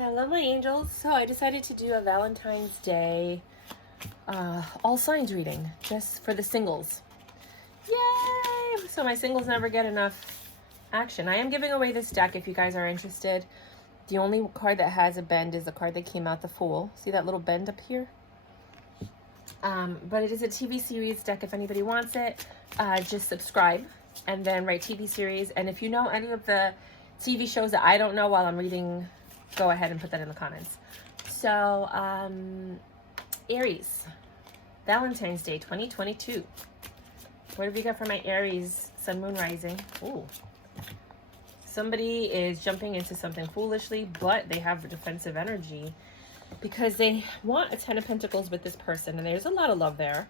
Hello, my angels. So I decided to do a Valentine's Day all signs reading just for the singles. Yay! So my singles never get enough action. I am giving away this deck if you guys are interested. The only card that has a bend is the card that came out, the Fool. See that little bend up here? But it is a TV series deck. If anybody wants it, just subscribe and then write TV series. And if you know any of the TV shows that I don't know while I'm reading, go ahead and put that in the comments. So, Aries, Valentine's Day 2022. What have you got for my Aries, Sun, Moon, Rising? Ooh. Somebody is jumping into something foolishly, but they have the defensive energy because they want a 10 of Pentacles with this person, and there's a lot of love there.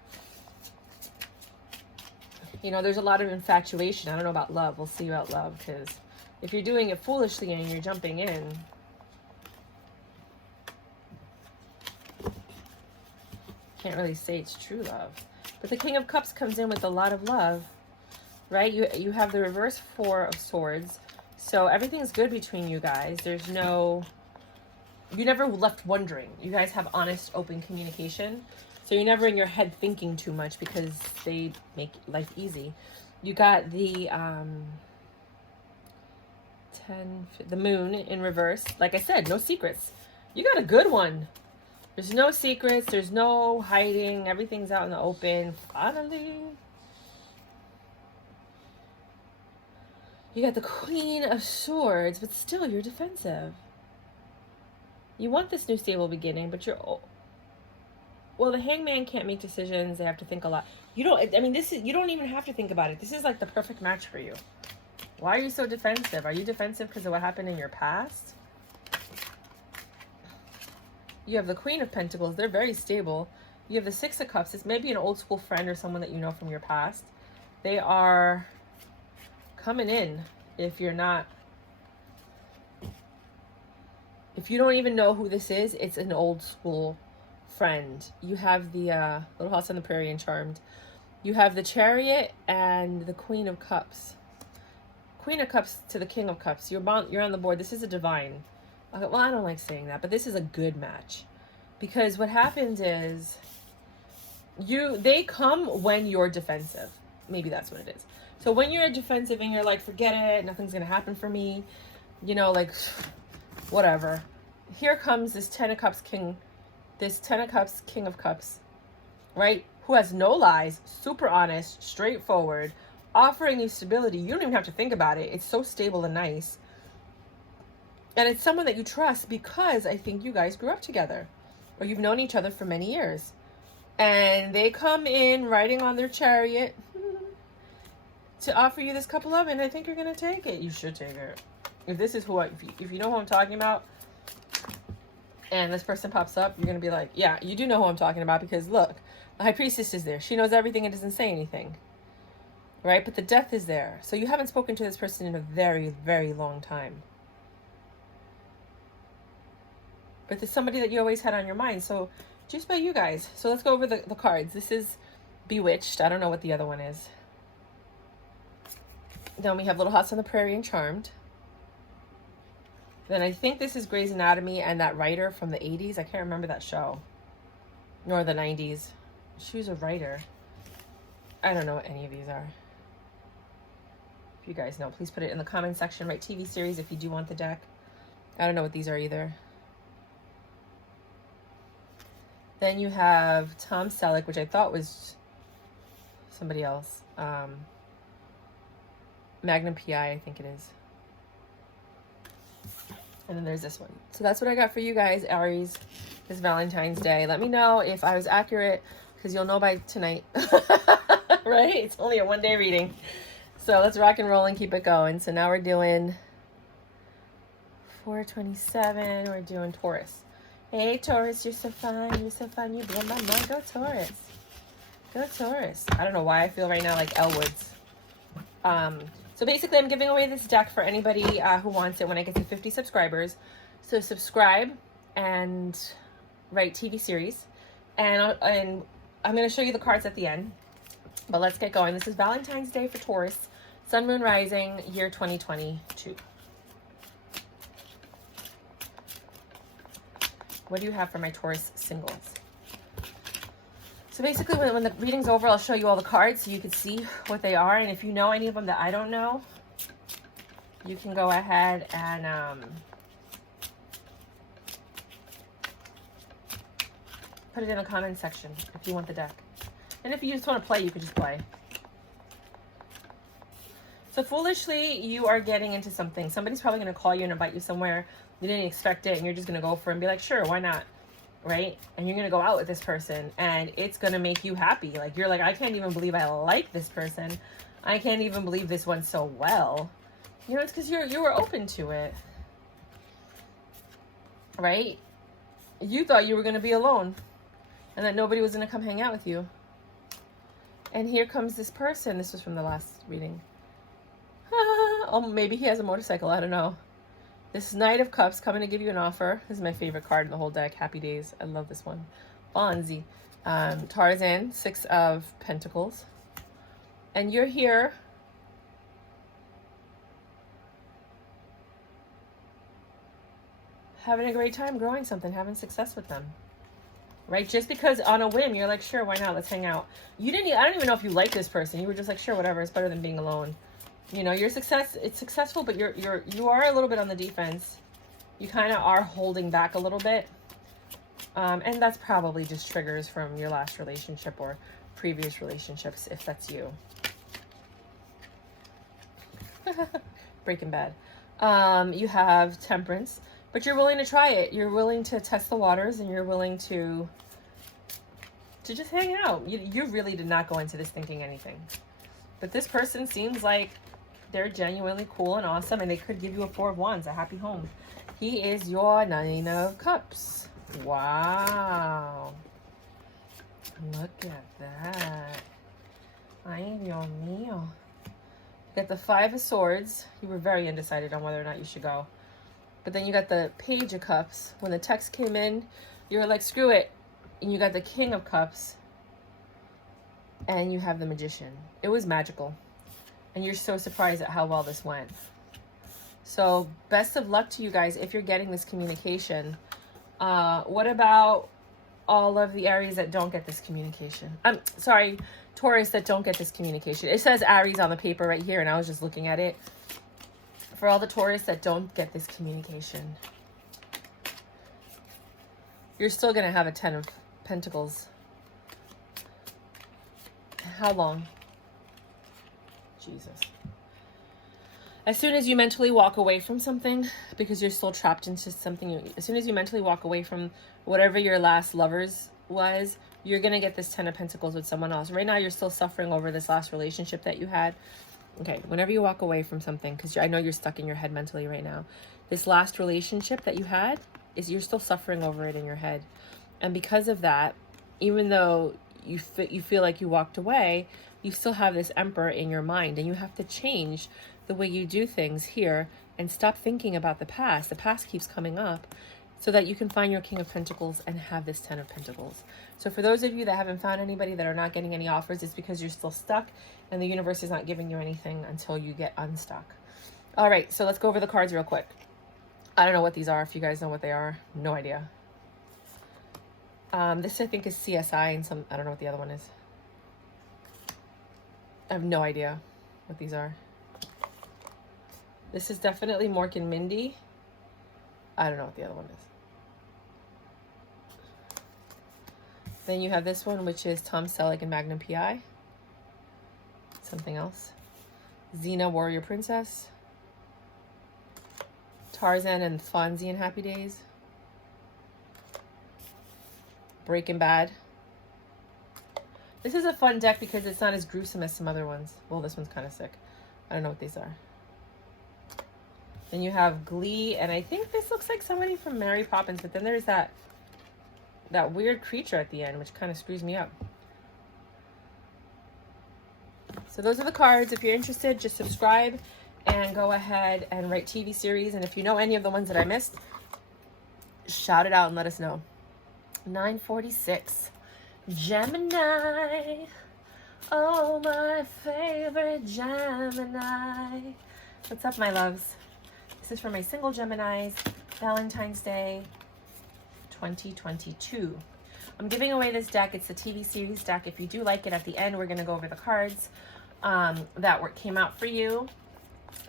You know, there's a lot of infatuation. I don't know about love. We'll see about love, because if you're doing it foolishly and you're jumping in, can't really say it's true love. But the King of Cups comes in with a lot of love, right? You have the reverse Four of Swords. So everything's good between you guys. There's no... You never left wondering. You guys have honest, open communication. So you're never in your head thinking too much because they make life easy. You got the the Moon in reverse. Like I said, no secrets. You got a good one. There's no secrets. There's no hiding. Everything's out in the open. Finally. You got the Queen of Swords, but still you're defensive. You want this new stable beginning, but you're... Well, the Hangman can't make decisions. They have to think a lot. You don't... I mean, this is... You don't even have to think about it. This is like the perfect match for you. Why are you so defensive? Are you defensive because of what happened in your past? You have the Queen of Pentacles. They're very stable. You have the Six of Cups. It's maybe an old school friend or someone that you know from your past. They are coming in if you're not... If you don't even know who this is, it's an old school friend. You have the Little House on the Prairie and Charmed. You have the Chariot and the Queen of Cups. Queen of Cups to the King of Cups. You're on the board. This is a divine. Well, I don't like saying that, but this is a good match. Because what happens is they come when you're defensive. Maybe that's what it is. So when you're defensive and you're like, forget it, nothing's going to happen for me, you know, like, whatever. Here comes this Ten of Cups King, King of Cups, right? Who has no lies, super honest, straightforward, offering you stability. You don't even have to think about it. It's so stable and nice. And it's someone that you trust because I think you guys grew up together or you've known each other for many years. And they come in riding on their chariot to offer you this cup of love, and I think you're going to take it. You should take it. If this is if you know who I'm talking about and this person pops up, you're going to be like, yeah, you do know who I'm talking about because look, the High Priestess is there. She knows everything and doesn't say anything. Right? But the Death is there. So you haven't spoken to this person in a very, very long time. But there's somebody that you always had on your mind. So just by you guys. So let's go over the cards. This is Bewitched. I don't know what the other one is. Then we have Little House on the Prairie and Charmed. Then I think this is Grey's Anatomy and that writer from the 80s. I can't remember that show. Nor the 90s. She was a writer. I don't know what any of these are. If you guys know, please put it in the comment section. Write TV series if you do want the deck. I don't know what these are either. Then you have Tom Selleck, which I thought was somebody else. Magnum PI, I think it is. And then there's this one. So that's what I got for you guys, Aries, this Valentine's Day. Let me know if I was accurate, because you'll know by tonight. Right? It's only a one-day reading. So let's rock and roll and keep it going. So now we're doing 427. We're doing Taurus. Hey, Taurus, you're so fun. You're so fun. You blow my mind. Go, Taurus. Go, Taurus. I don't know why I feel right now like Elwoods. So basically, I'm giving away this deck for anybody who wants it when I get to 50 subscribers. So subscribe and write TV series. And I'm going to show you the cards at the end. But let's get going. This is Valentine's Day for Taurus. Sun, Moon, Rising, year 2022. What do you have for my Taurus singles? So basically, when the reading's over, I'll show you all the cards so you can see what they are. And if you know any of them that I don't know, you can go ahead and put it in the comment section if you want the deck. And if you just want to play, you could just play. So foolishly, you are getting into something. Somebody's probably going to call you and invite you somewhere. You didn't expect it, and you're just going to go for it and be like, sure, why not? Right? And you're going to go out with this person, and it's going to make you happy. Like, you're like, I can't even believe I like this person. I can't even believe this went so well. You know, it's because you were open to it. Right? You thought you were going to be alone and that nobody was going to come hang out with you. And here comes this person. This was from the last reading. Oh, maybe he has a motorcycle. I don't know. This Knight of Cups coming to give you an offer. This is my favorite card in the whole deck. Happy Days. I love this one. Bonzi. Tarzan, 6 of Pentacles. And you're here having a great time growing something, having success with them. Right? Just because on a whim, you're like, sure, why not? Let's hang out. I don't even know if you like this person. You were just like, sure, whatever. It's better than being alone. You know, it's successful, but you are a little bit on the defense. You kind of are holding back a little bit. And that's probably just triggers from your last relationship or previous relationships, if that's you. Breaking Bad. You have Temperance, but you're willing to try it. You're willing to test the waters, and you're willing to just hang out. You really did not go into this thinking anything. But this person seems like they're genuinely cool and awesome, and they could give you a 4 of Wands, a happy home. He is your 9 of Cups. Wow. Look at that. Ay, Dios mío. You got the 5 of Swords. You were very undecided on whether or not you should go. But then you got the Page of Cups. When the text came in, you were like, screw it. And you got the King of Cups. And you have the Magician. It was magical. And you're so surprised at how well this went. So best of luck to you guys if you're getting this communication. What about all of the Aries that don't get this communication? I'm sorry, Taurus that don't get this communication. It says Aries on the paper right here, and I was just looking at it. For all the Taurus that don't get this communication, you're still going to have a 10 of Pentacles. How long? Jesus. As soon as you mentally walk away from something, because you're still trapped into something, as soon as you mentally walk away from whatever your last lovers was, you're going to get this 10 of Pentacles with someone else. Right now, you're still suffering over this last relationship that you had. Okay, whenever you walk away from something, because I know you're stuck in your head mentally right now, this last relationship that you had, you're still suffering over it in your head. And because of that, even though you feel like you walked away, you still have this Emperor in your mind, and you have to change the way you do things here and stop thinking about the past. The past keeps coming up so that you can find your King of Pentacles and have this 10 of Pentacles. So for those of you that haven't found anybody, that are not getting any offers, it's because you're still stuck and the universe is not giving you anything until you get unstuck. All right, so let's go over the cards real quick. I don't know what these are. If you guys know what they are, no idea. This I think is CSI and some, I don't know what the other one is. I have no idea what these are. This is definitely Mork and Mindy. I don't know what the other one is. Then you have this one, which is Tom Selleck and Magnum P.I. Something else. Xena, Warrior Princess. Tarzan and Fonzie in Happy Days. Breaking Bad. This is a fun deck because it's not as gruesome as some other ones. Well, this one's kind of sick. I don't know what these are. Then you have Glee, and I think this looks like somebody from Mary Poppins, but then there's that weird creature at the end, which kind of screws me up. So those are the cards. If you're interested, just subscribe and go ahead and write TV series. And if you know any of the ones that I missed, shout it out and let us know. 9:46. Gemini. Oh, my favorite Gemini. What's up, my loves? This is for my single Geminis. Valentine's Day 2022. I'm giving away this deck. It's the TV series deck. If you do like it, at the end, we're going to go over the cards that came out for you,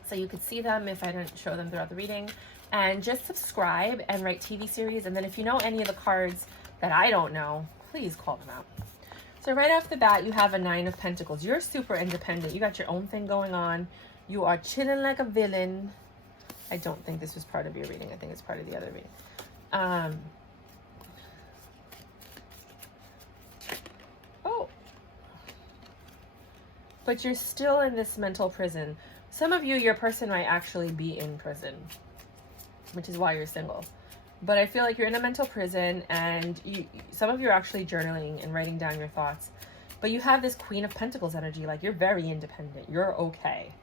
so you could see them if I didn't show them throughout the reading. And just subscribe and write TV series. And then if you know any of the cards that I don't know, please call them out. So right off the bat, you have a 9 of Pentacles. You're super independent. You got your own thing going on. You are chilling like a villain. I don't think this was part of your reading. I think it's part of the other reading. But you're still in this mental prison. Some of you, your person might actually be in prison, which is why you're single. But I feel like you're in a mental prison, and some of you are actually journaling and writing down your thoughts. But you have this Queen of Pentacles energy, like you're very independent. You're okay,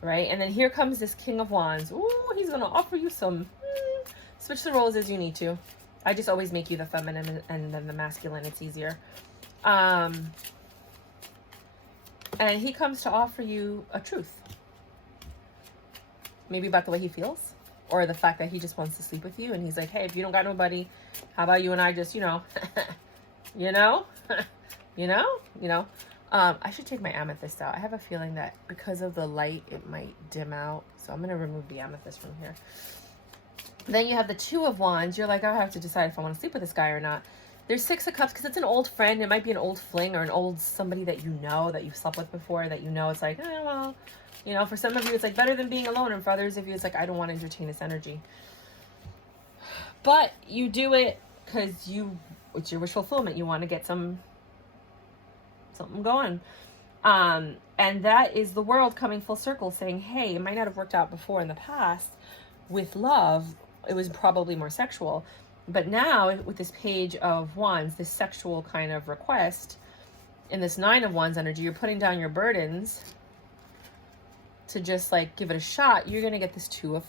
right? And then here comes this King of Wands. Ooh, he's going to offer you some, switch the roles as you need to. I just always make you the feminine and then the masculine. It's easier. And he comes to offer you a truth. Maybe about the way he feels, or the fact that he just wants to sleep with you. And he's like, hey, if you don't got nobody, how about you and I just, I should take my amethyst out. I have a feeling that because of the light, it might dim out. So I'm going to remove the amethyst from here. Then you have the 2 of Wands. You're like, I have to decide if I want to sleep with this guy or not. There's 6 of Cups because it's an old friend. It might be an old fling or an old somebody that you know, that you've slept with before, that you know it's like, well, for some of you it's like better than being alone, and for others of you it's like, I don't want to entertain this energy. But you do it because it's your wish fulfillment. You want to get something going. And that is the world coming full circle saying, hey, it might not have worked out before in the past with love. It was probably more sexual. But now, with this Page of Wands, this sexual kind of request, in this 9 of Wands energy, you're putting down your burdens to just like give it a shot. You're going to get this 2 of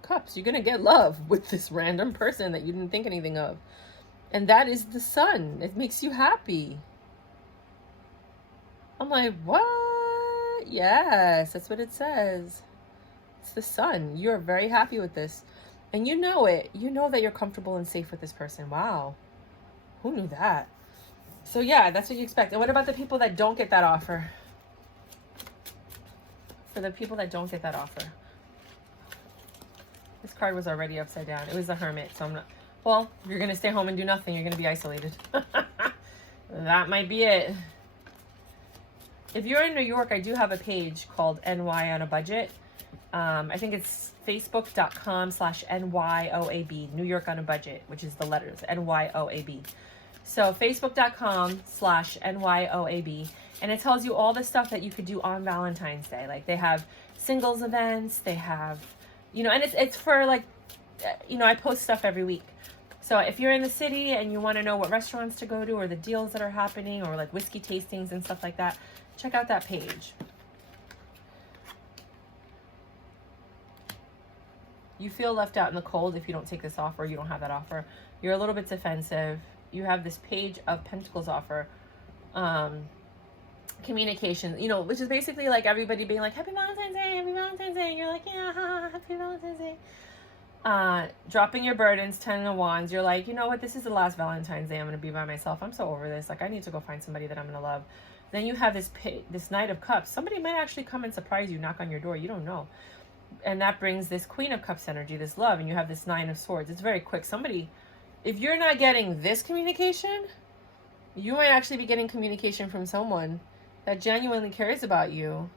Cups. You're going to get love with this random person that you didn't think anything of. And that is the Sun. It makes you happy. I'm like, what? Yes, that's what it says. It's the Sun. You're very happy with this. And you know it. You know that you're comfortable and safe with this person. Wow. Who knew that? So yeah, that's what you expect. And what about the people that don't get that offer? For the people that don't get that offer. This card was already upside down. It was the Hermit. So I'm not... Well, you're going to stay home and do nothing. You're going to be isolated. That might be it. If you're in New York, I do have a page called NY on a Budget. I think it's facebook.com/NYOAB, New York on a Budget, which is the letters, NYOAB. So facebook.com/NYOAB. And it tells you all the stuff that you could do on Valentine's Day. Like they have singles events, they have, and it's for like, I post stuff every week. So if you're in the city and you want to know what restaurants to go to or the deals that are happening or like whiskey tastings and stuff like that, check out that page. You feel left out in the cold if you don't take this offer, or you don't have that offer. You're a little bit defensive. You have this Page of Pentacles offer. Communication, which is basically like everybody being like, Happy Valentine's Day, Happy Valentine's Day. And you're like, yeah, Happy Valentine's Day. Dropping your burdens, 10 of Wands. You're like, you know what? This is the last Valentine's Day I'm going to be by myself. I'm so over this. Like, I need to go find somebody that I'm going to love. Then you have this Knight of Cups. Somebody might actually come and surprise you, knock on your door. You don't know. And that brings this Queen of Cups energy, this love. And you have this 9 of Swords. It's very quick. Somebody, if you're not getting this communication, you might actually be getting communication from someone that genuinely cares about you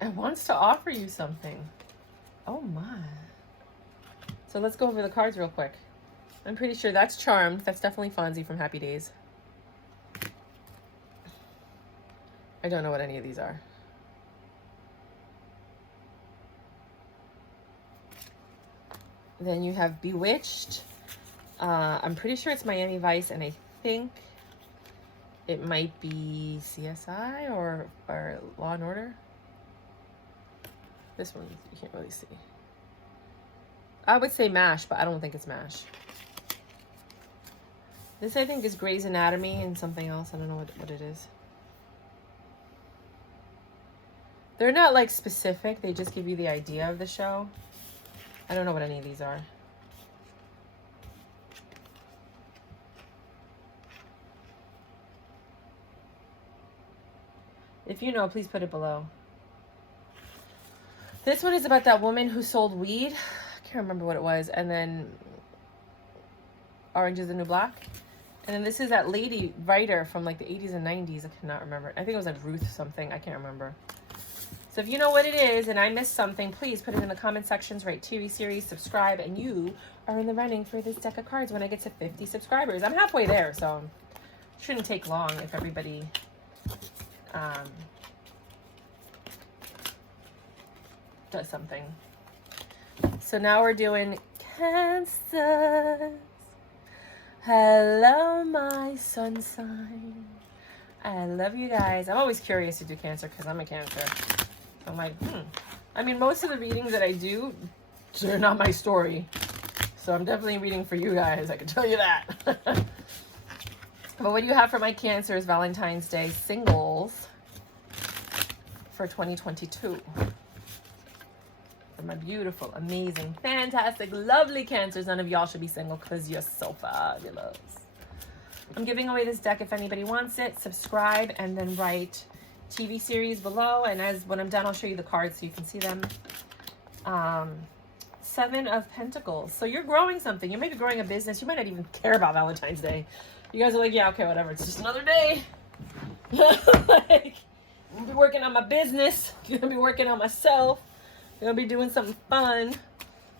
and wants to offer you something. Oh my. So let's go over the cards real quick. I'm pretty sure that's Charmed. That's definitely Fonzie from Happy Days. I don't know what any of these are. Then you have Bewitched. I'm pretty sure it's Miami Vice, and I think it might be CSI or Law and Order. This one you can't really see. I would say MASH, but I don't think it's MASH. This I think is Grey's Anatomy and something else. I don't know what it is. They're not like specific. They just give you the idea of the show. I don't know what any of these are. If you know, please put it below. This one is about that woman who sold weed. I can't remember what it was. And then Orange is the New Black. And then this is that lady writer from like the 80s and 90s. I cannot remember. I think it was like Ruth something. I can't remember. So if you know what it is and I missed something, please put it in the comment sections, write TV series, subscribe, and you are in the running for this deck of cards when I get to 50 subscribers. I'm halfway there, so it shouldn't take long if everybody does something. So now we're doing Cancer. Hello, my sun sign. I love you guys. I'm always curious to do Cancer because I'm a Cancer. I'm like, I mean, most of the readings that I do, they're not my story. So I'm definitely reading for you guys. I can tell you that. But what do you have for my Cancers Valentine's Day singles for 2022? For my beautiful, amazing, fantastic, lovely Cancers. None of y'all should be single because you're so fabulous. I'm giving away this deck if anybody wants it. Subscribe and then write TV series below, and when I'm done I'll show you the cards so you can see them. 7 of Pentacles. So you're growing something. You might be growing a business. You might not even care about Valentine's Day. You guys are like, yeah, okay, whatever, it's just another day. Like, I'm gonna be working on my business. I'm gonna be working on myself. I'm gonna be doing something fun.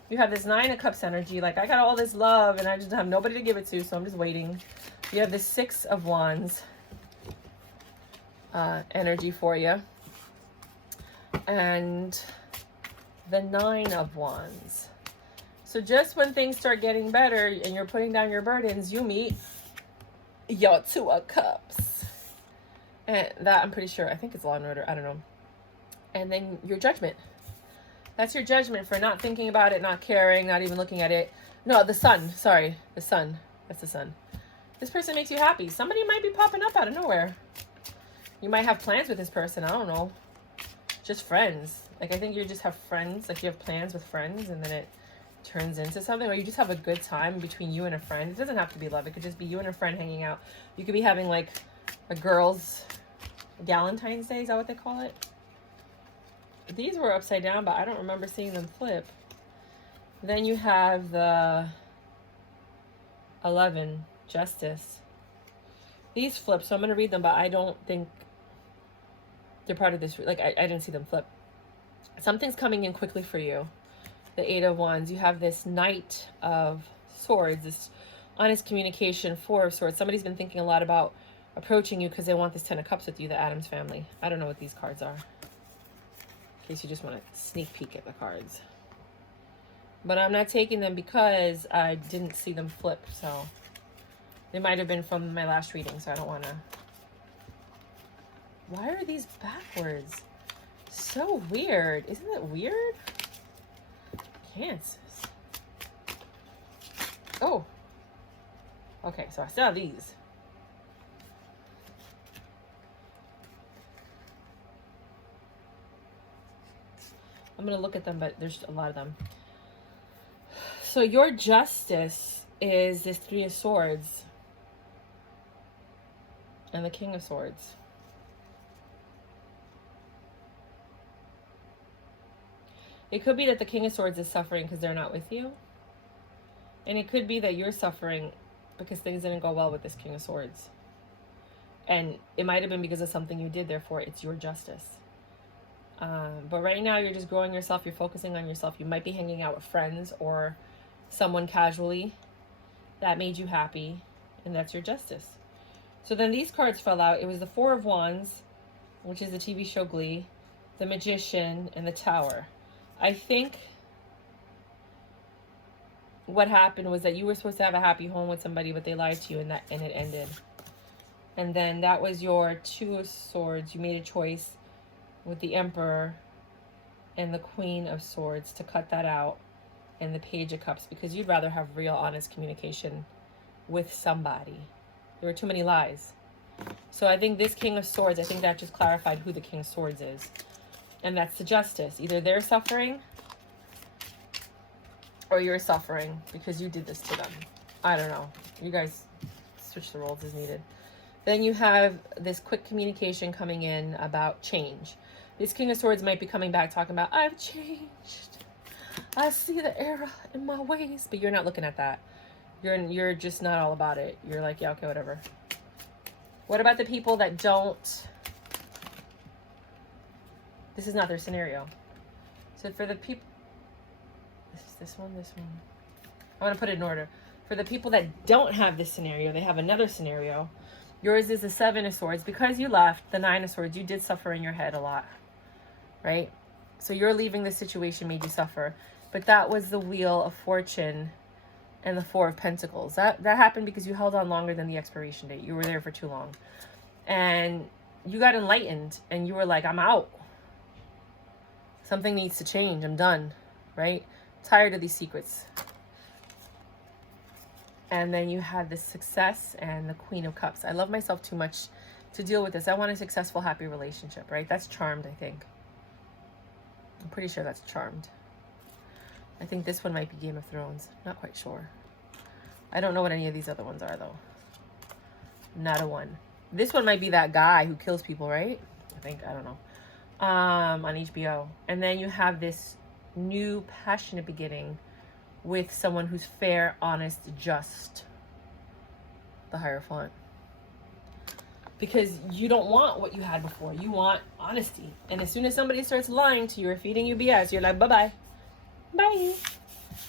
You have this 9 of Cups energy. Like, I got all this love and I just have nobody to give it to, so I'm just waiting. You have the 6 of Wands energy for you, and the 9 of Wands. So just when things start getting better and you're putting down your burdens, you meet your 2 of Cups, and that, I'm pretty sure, I think it's Law and Order, I don't know. And then your Judgment. That's your judgment for not thinking about it, not caring, not even looking at it. No, the Sun. Sorry, the Sun. That's the Sun. This person makes you happy. Somebody might be popping up out of nowhere. You might have plans with this person. I don't know. Just friends. Like, I think you just have friends. Like, you have plans with friends and then it turns into something. Or you just have a good time between you and a friend. It doesn't have to be love. It could just be you and a friend hanging out. You could be having, like, a girls' Valentine's Day. Is that what they call it? These were upside down, but I don't remember seeing them flip. Then you have the 11, Justice. These flip, so I'm going to read them, but I don't think they're part of this. Like, I didn't see them flip. Something's coming in quickly for you. The 8 of Wands. You have this Knight of Swords, this honest communication, 4 of Swords. Somebody's been thinking a lot about approaching you because they want this 10 of Cups with you, the Addams family. I don't know what these cards are, in case you just want to sneak peek at the cards. But I'm not taking them because I didn't see them flip, so they might have been from my last reading, so I don't want to. Why are these backwards? So weird. Isn't it weird? Cancers. Oh. Okay, so I still have these. I'm going to look at them, but there's a lot of them. So your Justice is this 3 of Swords and the King of Swords. It could be that the King of Swords is suffering because they're not with you. And it could be that you're suffering because things didn't go well with this King of Swords. And it might have been because of something you did, therefore it's your justice. But right now you're just growing yourself, you're focusing on yourself. You might be hanging out with friends or someone casually that made you happy, and that's your justice. So then these cards fell out. It was the 4 of Wands, which is the TV show Glee, the Magician, and the Tower. I think what happened was that you were supposed to have a happy home with somebody, but they lied to you, and it ended. And then that was your 2 of Swords. You made a choice with the Emperor and the Queen of Swords to cut that out, and the Page of Cups, because you'd rather have real, honest communication with somebody. There were too many lies. So I think this King of Swords, I think that just clarified who the King of Swords is. And that's the Justice. Either they're suffering or you're suffering because you did this to them. I don't know. You guys switch the roles as needed. Then you have this quick communication coming in about change. This King of Swords might be coming back talking about, I've changed. I see the error in my ways. But you're not looking at that. You're just not all about it. You're like, yeah, okay, whatever. What about the people that don't? This is not their scenario. So for the people, this one. I want to put it in order. For the people that don't have this scenario, they have another scenario. Yours is the Seven of Swords. Because you left the Nine of Swords, you did suffer in your head a lot, right? So you're leaving the situation made you suffer. But that was the Wheel of Fortune and the Four of Pentacles. That happened because you held on longer than the expiration date. You were there for too long. And you got enlightened and you were like, I'm out. Something needs to change. I'm done, right? Tired of these secrets. And then you had the Success and the Queen of Cups. I love myself too much to deal with this. I want a successful, happy relationship, right? That's Charmed, I think. I'm pretty sure that's Charmed. I think this one might be Game of Thrones. Not quite sure. I don't know what any of these other ones are, though. Not a one. This one might be that guy who kills people, right? I think. I don't know. On HBO. And then you have this new passionate beginning with someone who's fair, honest, just. The Hierophant. Because you don't want what you had before. You want honesty. And as soon as somebody starts lying to you or feeding you BS, you're like, bye-bye. Bye.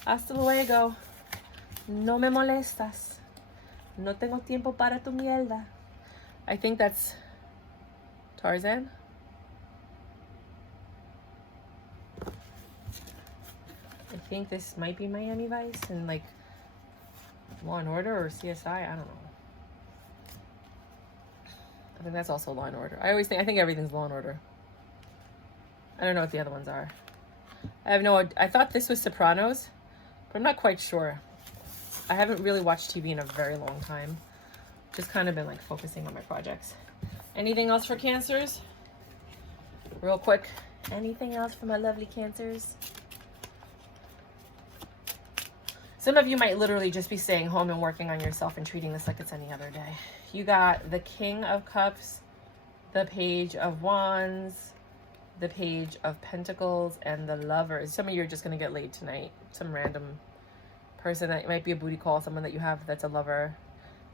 Hasta luego. No me molestas. No tengo tiempo para tu mierda. I think that's Tarzan. I think this might be Miami Vice and like Law and Order or CSI. I don't know. I think that's also Law and Order. I think everything's Law and Order. I don't know what the other ones are. I thought this was Sopranos, but I'm not quite sure. I haven't really watched TV in a very long time. Just kind of been like focusing on my projects. Anything else for Cancers? Real quick. Anything else for my lovely Cancers? Some of you might literally just be staying home and working on yourself and treating this like it's any other day. You got the King of Cups, the Page of Wands, the Page of Pentacles, and the Lovers. Some of you are just going to get laid tonight. Some random person that might be a booty call, someone that you have that's a lover.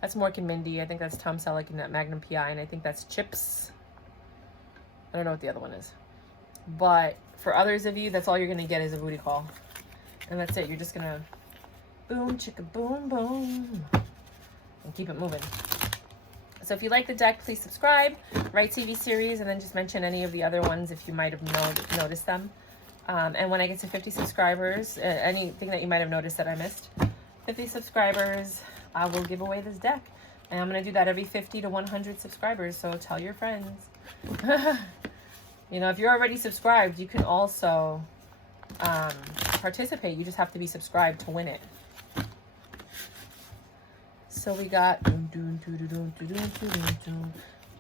That's Mork and Mindy. I think that's Tom Selleck and that Magnum PI, and I think that's Chips. I don't know what the other one is. But for others of you, that's all you're going to get is a booty call. And that's it. You're just going to boom, chicka, boom, boom. And keep it moving. So if you like the deck, please subscribe, write TV series, and then just mention any of the other ones if you might have noticed them. And when I get to 50 subscribers, anything that you might have noticed that I missed, 50 subscribers, I will give away this deck. And I'm going to do that every 50 to 100 subscribers, so tell your friends. You know, if you're already subscribed, you can also participate. You just have to be subscribed to win it. So we got,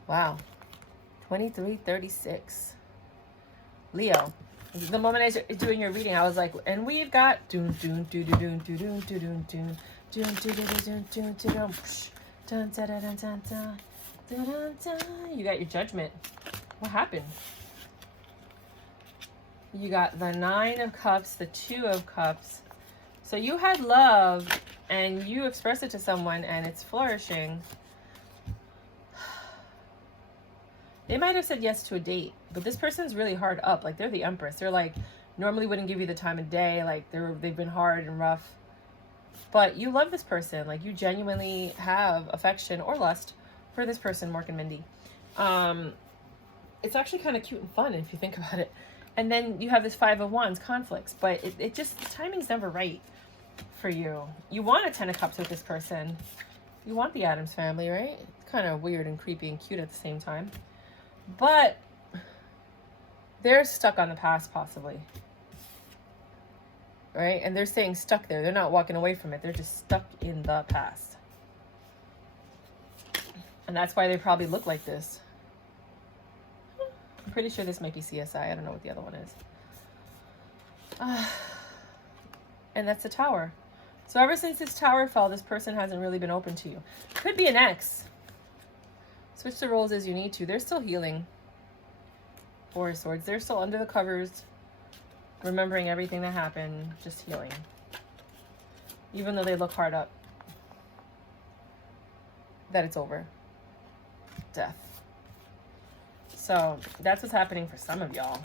wow, 2336. Leo. The moment I was doing your reading, I was like, and we've got, you got your Judgment. What happened? You got the Nine of Cups, the Two of Cups. So you had love and you expressed it to someone and it's flourishing. They might have said yes to a date, but this person's really hard up. Like, they're the Empress. They're like, normally wouldn't give you the time of day. Like, they've been hard and rough. But you love this person. Like, you genuinely have affection or lust for this person, Mork and Mindy. It's actually kind of cute and fun if you think about it. And then you have this Five of Wands, conflicts. But it just, the timing's never right for you. You want a Ten of Cups with this person. You want the Addams family, right? It's kind of weird and creepy and cute at the same time. But they're stuck on the past, possibly. Right? And they're staying stuck there. They're not walking away from it. They're just stuck in the past. And that's why they probably look like this. I'm pretty sure this might be CSI. I don't know what the other one is. And that's the Tower. So ever since this Tower fell, this person hasn't really been open to you. Could be an ex. Switch the roles as you need to. They're still healing. Four of Swords. They're still under the covers, remembering everything that happened, just healing. Even though they look hard up. That it's over. Death. So that's what's happening for some of y'all.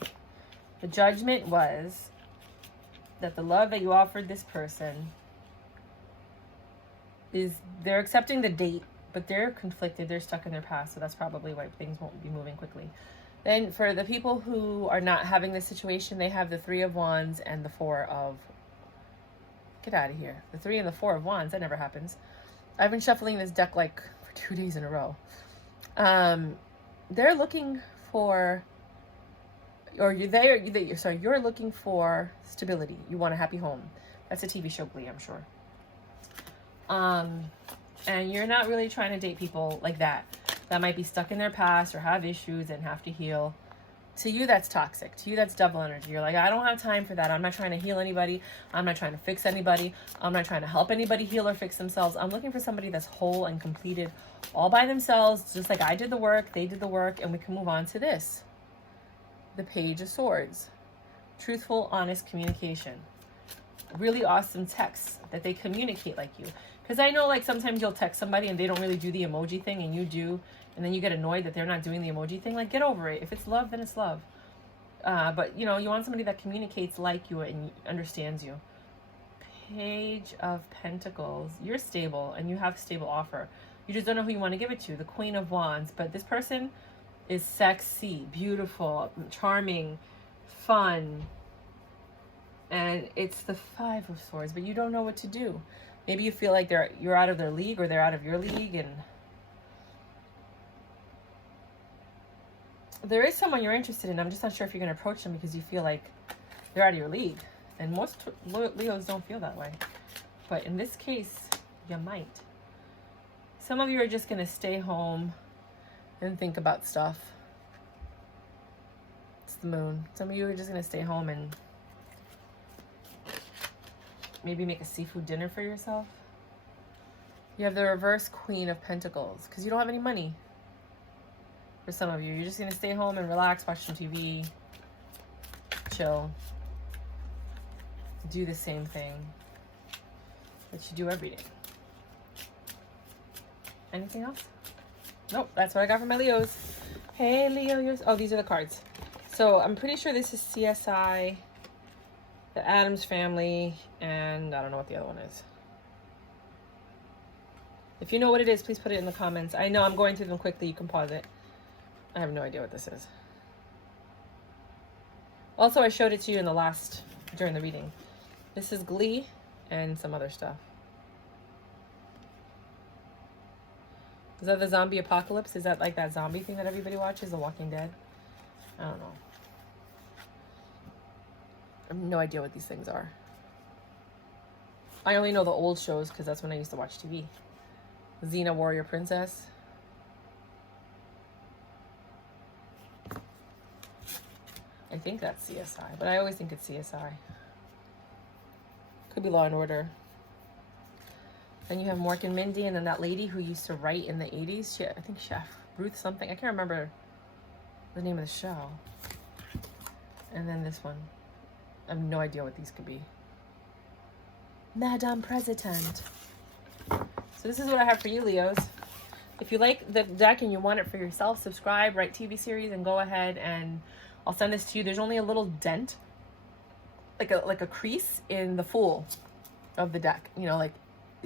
The judgment was that the love that you offered this person is, they're accepting the date, but they're conflicted. They're stuck in their past. So that's probably why things won't be moving quickly. Then for the people who are not having this situation, they have the Three of Wands and the Four of... Get out of here. The Three and the Four of Wands. That never happens. I've been shuffling this deck like for 2 days in a row. They're looking for... you're looking for stability. You want a happy home. That's a TV show, Glee, I'm sure. And you're not really trying to date people like that might be stuck in their past or have issues and have to heal. To you, that's toxic. To you, that's double energy. You're like, I don't have time for that. I'm not trying to heal anybody. I'm not trying to fix anybody. I'm not trying to help anybody heal or fix themselves. I'm looking for somebody that's whole and completed all by themselves, just like I did the work, they did the work, and we can move on to this. The Page of Swords. Truthful, honest communication. Really awesome texts that they communicate like you. Because I know, like, sometimes you'll text somebody and they don't really do the emoji thing and you do, and then you get annoyed that they're not doing the emoji thing. Like, get over it. If it's love, then it's love. But, you know, you want somebody that communicates like you and understands you. Page of Pentacles. You're stable and you have a stable offer. You just don't know who you want to give it to. The Queen of Wands. But this person is sexy, beautiful, charming, fun. And it's the Five of Swords, but you don't know what to do. Maybe you feel like you're out of their league or they're out of your league, and there is someone you're interested in. I'm just not sure if you're going to approach them because you feel like they're out of your league. And most Leos don't feel that way. But in this case, you might. Some of you are just going to stay home and think about stuff. It's the Moon. Some of you are just going to stay home and maybe make a seafood dinner for yourself. You have the reverse Queen of Pentacles because you don't have any money. For some of you, you're just going to stay home and relax, watch some TV, chill, do the same thing that you do every day. Anything else? Nope, that's what I got for my Leos. Hey, Leo, yours. Oh, these are the cards. So I'm pretty sure this is CSI, the Addams Family, and I don't know what the other one is. If you know what it is, please put it in the comments. I know I'm going through them quickly. You can pause it. I have no idea what this is. Also, I showed it to you during the reading. This is Glee and some other stuff. Is that the zombie apocalypse? Is that like that zombie thing that everybody watches, The Walking Dead? I don't know. I have no idea what these things are. I only know the old shows because that's when I used to watch TV. Xena Warrior Princess. I think that's CSI, but I always think it's CSI. Could be Law and Order. Then you have Mork and Mindy, and then that lady who used to write in the 80s. I think Chef Ruth something. I can't remember the name of the show. And then this one. I have no idea what these could be. Madame President. So this is what I have for you, Leos. If you like the deck and you want it for yourself, subscribe, write TV series, and go ahead and I'll send this to you. There's only a little dent, like a crease in the Fool of the deck. You know, like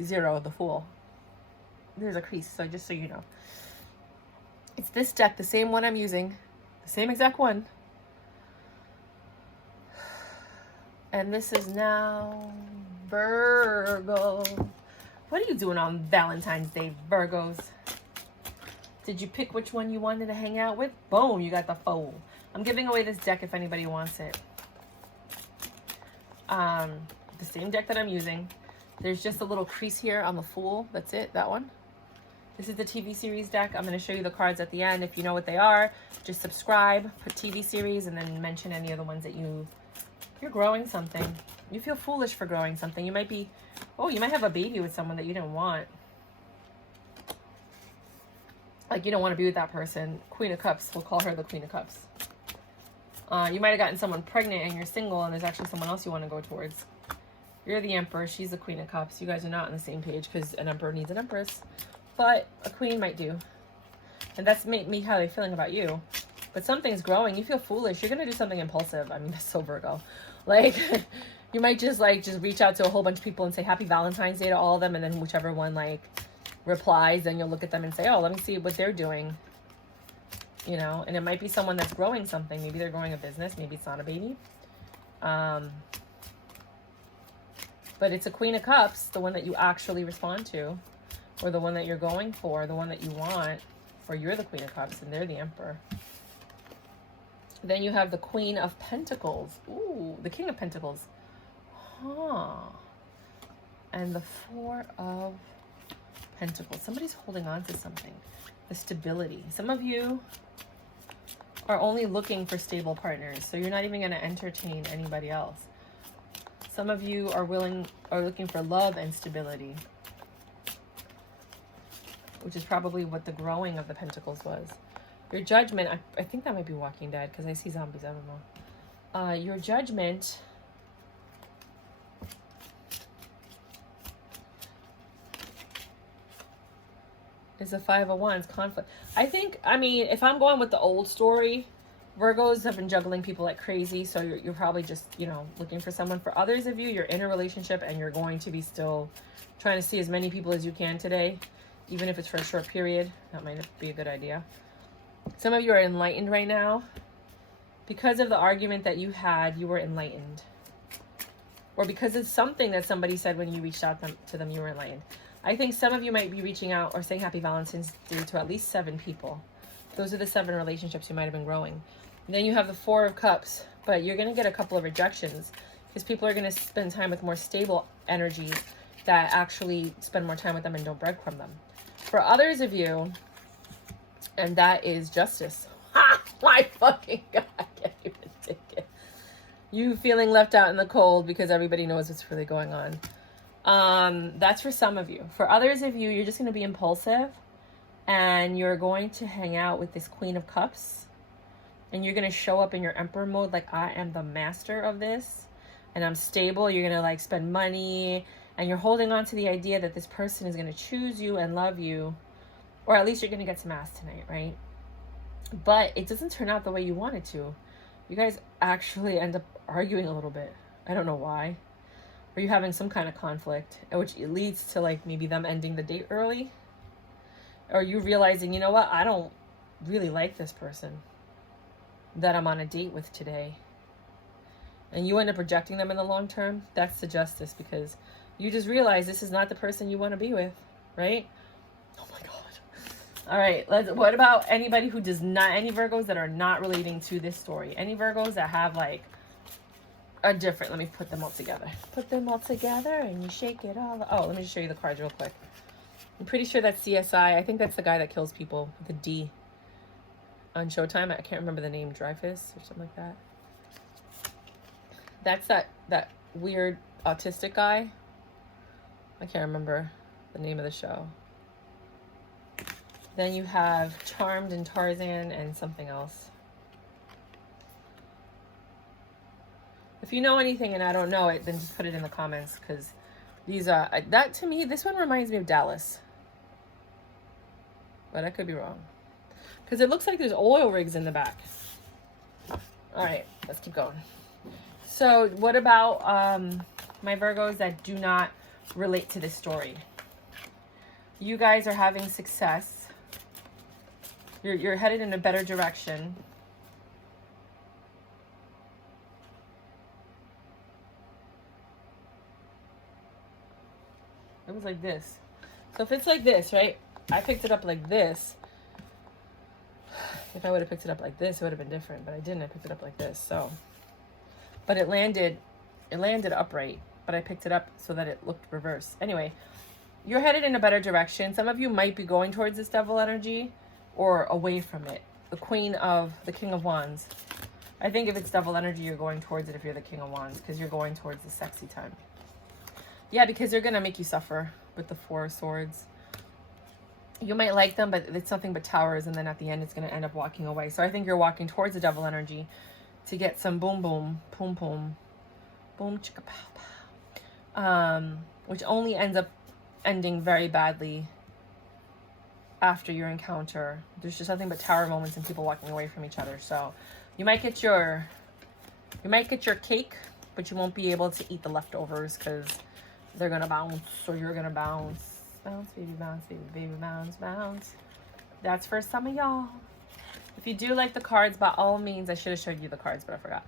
0, the Fool. There's a crease, so just so you know. It's this deck, the same one I'm using, the same exact one. And this is now Virgo. What are you doing on Valentine's Day, Virgos? Did you pick which one you wanted to hang out with? Boom, you got the Fool. I'm giving away this deck if anybody wants it. The same deck that I'm using. There's just a little crease here on the Fool. That's it, that one. This is the TV series deck. I'm going to show you the cards at the end. If you know what they are, just subscribe, put TV series, and then mention any of the ones that you're growing something. You feel foolish for growing something. You might be, you might have a baby with someone that you didn't want. Like, you don't want to be with that person. Queen of Cups, we'll call her the Queen of Cups. You might have gotten someone pregnant and you're single and there's actually someone else you want to go towards. You're the Emperor. She's the Queen of Cups. You guys are not on the same page because an Emperor needs an Empress. But a Queen might do. And that's me how they're feeling about you. But something's growing. You feel foolish. You're going to do something impulsive. I mean, that's so Virgo. Like, you might just reach out to a whole bunch of people and say Happy Valentine's Day to all of them. And then whichever one, like, replies, then you'll look at them and say, oh, let me see what they're doing. You know, and it might be someone that's growing something. Maybe they're growing a business. Maybe it's not a baby. But it's a Queen of Cups, the one that you actually respond to, or the one that you're going for, the one that you want, or you're the Queen of Cups and they're the Emperor. Then you have the Queen of Pentacles. Ooh, the King of Pentacles. Huh. And the Four of Pentacles. Somebody's holding on to something. The stability. Some of you are only looking for stable partners, so you're not even going to entertain anybody else. Some of you are looking for love and stability, which is probably what the growing of the Pentacles was. Your Judgment, I think that might be Walking Dead because I see zombies, I don't know. Your Judgment is the Five of Wands, conflict. I mean, if I'm going with the old story, Virgos have been juggling people like crazy, so you're probably just, you know, looking for someone. For others of you, you're in a relationship and you're going to be still trying to see as many people as you can today, even if it's for a short period. That might be a good idea. Some of you are enlightened right now. Because of the argument that you had, you were enlightened. Or because it's something that somebody said when you reached out to them, you were enlightened. I think some of you might be reaching out or saying Happy Valentine's Day to at least 7 people. Those are the 7 relationships you might have been growing. And then you have the Four of Cups, but you're going to get a couple of rejections because people are going to spend time with more stable energies that actually spend more time with them and don't breadcrumb them. For others of you, and that is Justice. Ha! My fucking God, I can't even take it. You feeling left out in the cold because everybody knows what's really going on. That's for some of you. For others of you, you're just going to be impulsive and you're going to hang out with this Queen of Cups and you're going to show up in your Emperor mode like, I am the master of this and I'm stable. You're going to like spend money and you're holding on to the idea that this person is going to choose you and love you, or at least you're going to get some ass tonight, right? But it doesn't turn out the way you want it to. You guys actually end up arguing a little bit. I don't know why. Or you having some kind of conflict, which leads to like maybe them ending the date early. Or you realizing, you know what, I don't really like this person that I'm on a date with today. And you end up rejecting them in the long term. That's the Justice, because you just realize this is not the person you want to be with, right? Oh my God. All right, what about anybody who does not, any Virgos that are not relating to this story? Any Virgos that have like a different, let me put them all together. Put them all together and you shake it all. Oh, let me just show you the cards real quick. I'm pretty sure that's CSI. I think that's the guy that kills people with a D on Showtime. I can't remember the name, Dreyfus or something like that. That's that weird autistic guy. I can't remember the name of the show. Then you have Charmed and Tarzan and something else. If you know anything and I don't know it, then just put it in the comments, because these are, that to me, this one reminds me of Dallas. But I could be wrong. Because it looks like there's oil rigs in the back. All right, let's keep going. So what about my Virgos that do not relate to this story? You guys are having success. You're headed in a better direction. It was like this. So if it's like this, right? I picked it up like this. If I would have picked it up like this, it would have been different. But I didn't. I picked it up like this. So, but it landed upright. But I picked it up so that it looked reversed. Anyway, you're headed in a better direction. Some of you might be going towards this devil energy or away from it. The King of Wands. I think if it's devil energy, you're going towards it if you're the King of Wands, because you're going towards the sexy time. Yeah, because they're going to make you suffer with the Four of Swords. You might like them, but it's nothing but towers, and then at the end it's going to end up walking away. So I think you're walking towards the devil energy to get some boom boom, boom boom, boom chicka pow pow, which only ends up ending very badly after your encounter. There's just nothing but tower moments and people walking away from each other. So you might get your cake, but you won't be able to eat the leftovers because they're gonna bounce, or you're gonna bounce. Bounce, baby, bounce, baby, baby, bounce, bounce. That's for some of y'all. If you do like the cards, by all means, I should have showed you the cards, but I forgot.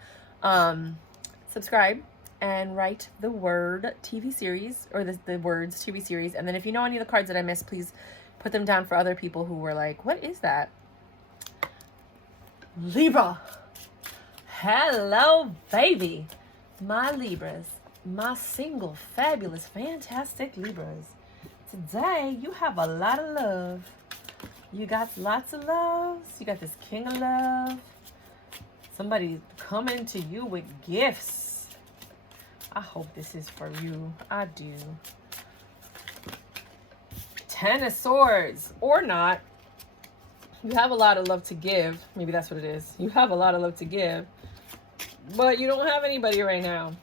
Subscribe and write the word TV series, or the words TV series. And then if you know any of the cards that I missed, please put them down for other people who were like, what is that? Libra. Hello, baby. My Libras. My single, fabulous, fantastic Libras. Today, you have a lot of love. You got lots of loves. You got this king of love. Somebody coming to you with gifts. I hope this is for you. I do. 10 of Swords. Or not. You have a lot of love to give. Maybe that's what it is. You have a lot of love to give. But you don't have anybody right now.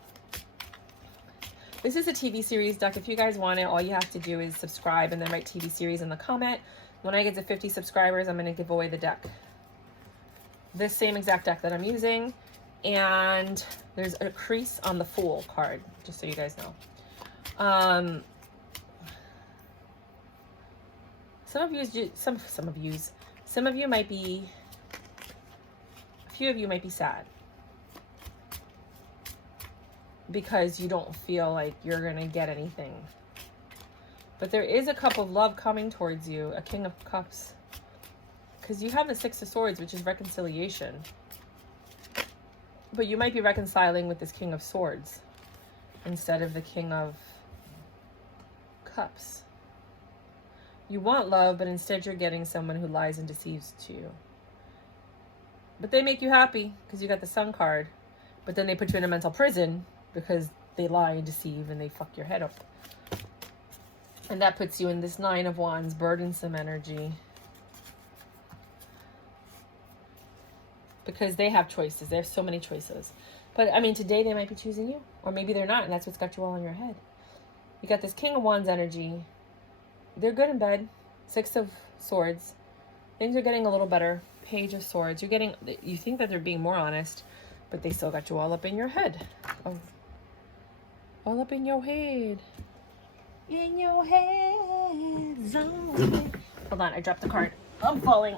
This is a TV series deck. If you guys want it, all you have to do is subscribe and then write TV series in the comment. When I get to 50 subscribers, I'm going to give away the deck. This same exact deck that I'm using. And there's a crease on the Fool card, just so you guys know. Some of you might be, a few of you might be sad, because you don't feel like you're gonna get anything. But there is a cup of love coming towards you, a King of Cups. Because you have the Six of Swords, which is reconciliation. But you might be reconciling with this King of Swords instead of the King of Cups. You want love, but instead you're getting someone who lies and deceives to you. But they make you happy because you got the Sun card. But then they put you in a mental prison because they lie and deceive and they fuck your head up. And that puts you in this Nine of Wands, burdensome energy. Because they have choices. They have so many choices. But, I mean, today they might be choosing you. Or maybe they're not, and that's what's got you all in your head. You got this King of Wands energy. They're good in bed. Six of Swords. Things are getting a little better. Page of Swords. You think that they're being more honest, but they still got you all up in your head. Oh. All up in your head. In your head zone. Hold on, I dropped the card. I'm falling.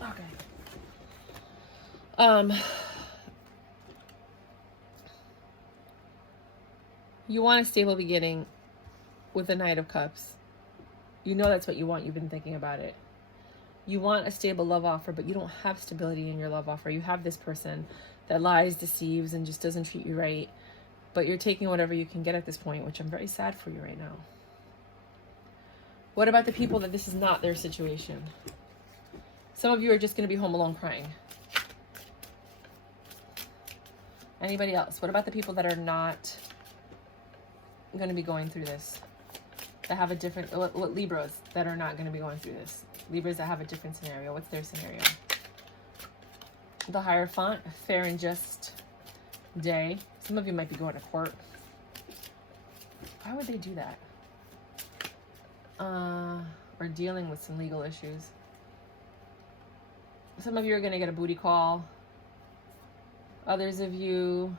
Okay. You want a stable beginning with the Knight of Cups. You know that's what you want. You've been thinking about it. You want a stable love offer, but you don't have stability in your love offer. You have this person that lies, deceives, and just doesn't treat you right. But you're taking whatever you can get at this point, which I'm very sad for you right now. What about the people that this is not their situation? Some of you are just going to be home alone crying. Anybody else? What about the people that are not going to be going through this? That have a different, what Libras that are not going to be going through this? Libras that have a different scenario. What's their scenario? The Hierophant, fair and just day. Some of you might be going to court. Why would they do that? Or dealing with some legal issues. Some of you are going to get a booty call. Others of you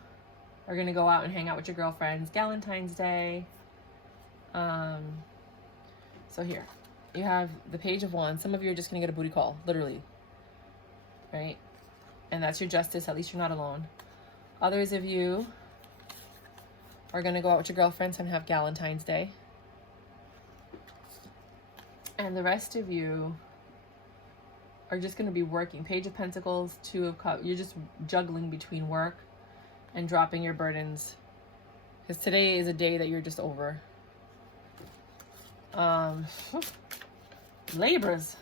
are going to go out and hang out with your girlfriends. Valentine's Day. So here, you have the Page of Wands. Some of you are just going to get a booty call, literally. Right? And that's your justice. At least you're not alone. Others of you are going to go out with your girlfriends and have Valentine's Day. And the rest of you are just going to be working. Page of Pentacles, Two of Cups. You're just juggling between work and dropping your burdens. Because today is a day that you're just over. Libras.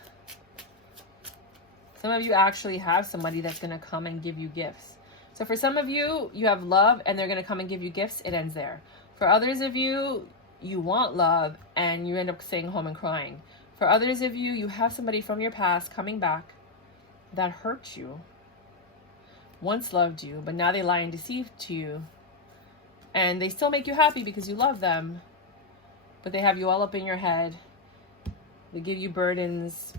Some of you actually have somebody that's going to come and give you gifts. So for some of you, you have love and they're going to come and give you gifts. It ends there. For others of you, you want love and you end up staying home and crying. For others of you, you have somebody from your past coming back that hurt you, once loved you, but now they lie and deceive to you. And they still make you happy because you love them, but they have you all up in your head. They give you burdens.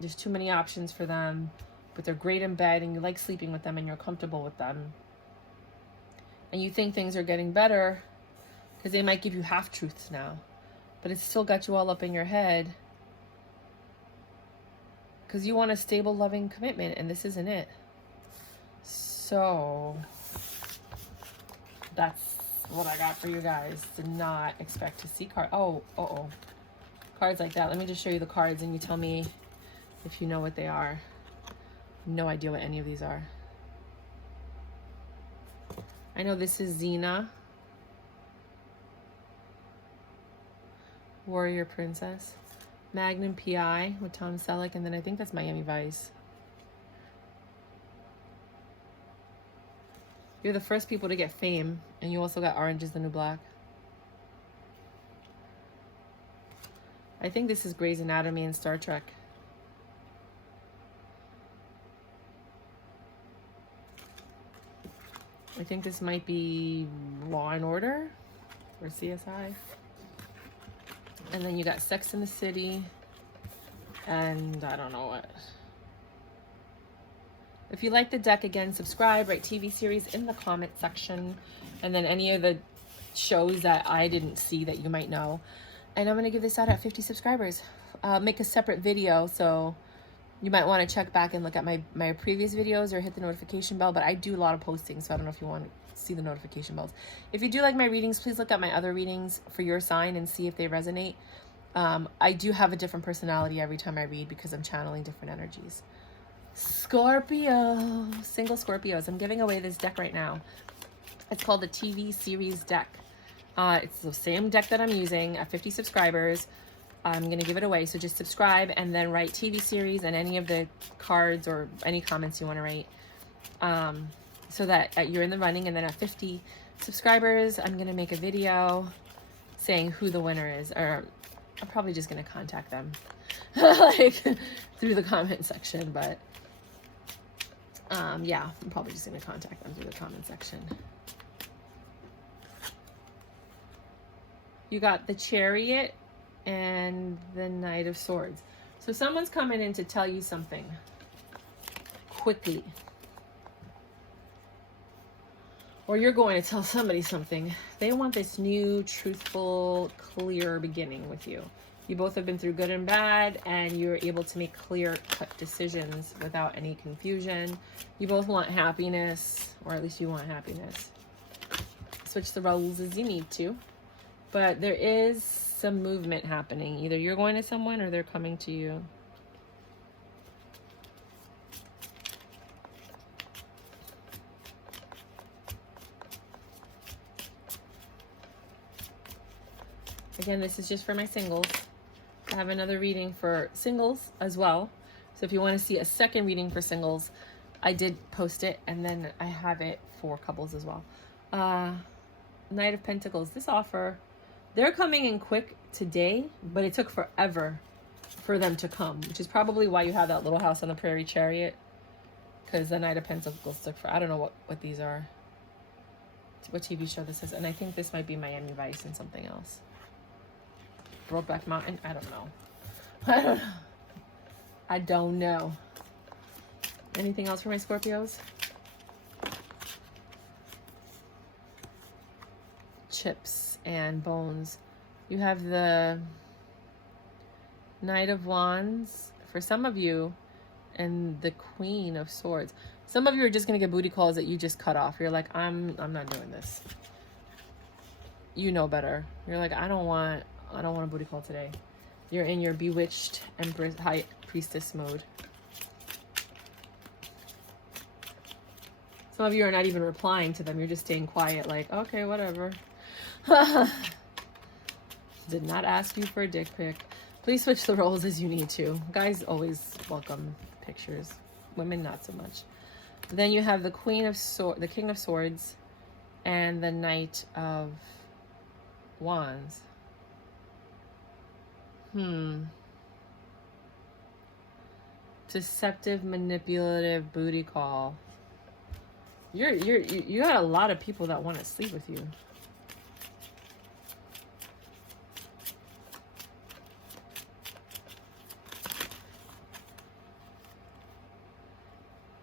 There's too many options for them, but they're great in bed and you like sleeping with them and you're comfortable with them. And you think things are getting better because they might give you half-truths now, but it's still got you all up in your head because you want a stable, loving commitment, and this isn't it. So that's what I got for you guys. Did not expect to see cards. Cards like that. Let me just show you the cards and you tell me if you know what they are. No idea what any of these are. I know this is Xena, Warrior Princess, Magnum PI with Tom Selleck, and then I think that's Miami Vice. You're the first people to get fame, and you also got Orange is the New Black. I think this is Grey's Anatomy and Star Trek. I think this might be Law and Order or CSI. And then you got Sex in the City and I don't know what. If you like the deck, again, subscribe, write TV series in the comment section, and then any of the shows that I didn't see that you might know. And I'm going to give this out at 50 subscribers. Make a separate video, so you might want to check back and look at my previous videos or hit the notification bell, but I do a lot of postings, so I don't know if you want to see the notification bells. If you do like my readings, please look at my other readings for your sign and see if they resonate. I do have a different personality every time I read because I'm channeling different energies. Scorpio, single Scorpios. I'm giving away this deck right now. It's called the TV series deck. It's the same deck that I'm using at 50 subscribers. I'm going to give it away. So just subscribe and then write TV series and any of the cards or any comments you want to write, so that you're in the running. And then at 50 subscribers, I'm going to make a video saying who the winner is, or I'm probably just going to contact them like through the comment section. But yeah, I'm probably just going to contact them through the comment section. You got the Chariot and the Knight of Swords. So someone's coming in to tell you something quickly. Or you're going to tell somebody something. They want this new, truthful, clear beginning with you. You both have been through good and bad, and you're able to make clear-cut decisions without any confusion. You both want happiness, or at least you want happiness. Switch the roles as you need to. But there is some movement happening. Either you're going to someone or they're coming to you. Again, this is just for my singles. I have another reading for singles as well. So if you want to see a second reading for singles, I did post it, and then I have it for couples as well. Knight of Pentacles. This offer, they're coming in quick today, but it took forever for them to come, which is probably why you have that Little House on the Prairie Chariot, because the Knight of Pentacles took for, I don't know what these are, what TV show this is, and I think this might be Miami Vice and something else. Brokeback Mountain, I don't know. I don't know. Anything else for my Scorpios? Chips and bones. You have the Knight of Wands for some of you, and the Queen of Swords. Some of you are just gonna get booty calls that you just cut off. You're like, I'm not doing this. You know better. You're like, I don't want a booty call today. You're in your bewitched Empress, High Priestess mode. Some of you are not even replying to them. You're just staying quiet, like, okay, whatever. Did not ask you for a dick pic. Please switch the roles as you need to. Guys always welcome pictures. Women, not so much. Then you have the Queen of Swords, the King of Swords, and the Knight of Wands. Deceptive, manipulative, booty call. You got a lot of people that want to sleep with you.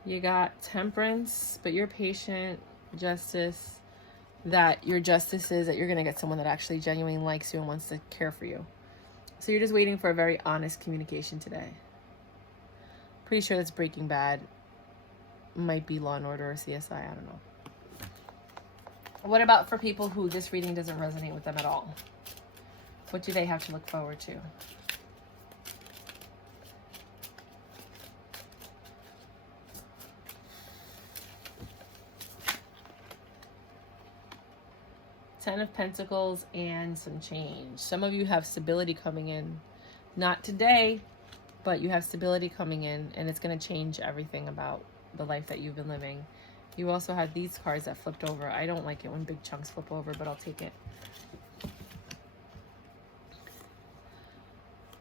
You got temperance, but you're patient. Justice, that your justice is that you're going to get someone that actually genuinely likes you and wants to care for you. So you're just waiting for a very honest communication today. Pretty sure that's Breaking Bad. Might be Law and Order or CSI, I don't know. What about for people who this reading doesn't resonate with them at all? What do they have to look forward to? Ten of Pentacles and some change. Some of you have stability coming in. Not today, but you have stability coming in, and it's going to change everything about the life that you've been living. You also have these cards that flipped over. I don't like it when big chunks flip over, but I'll take it.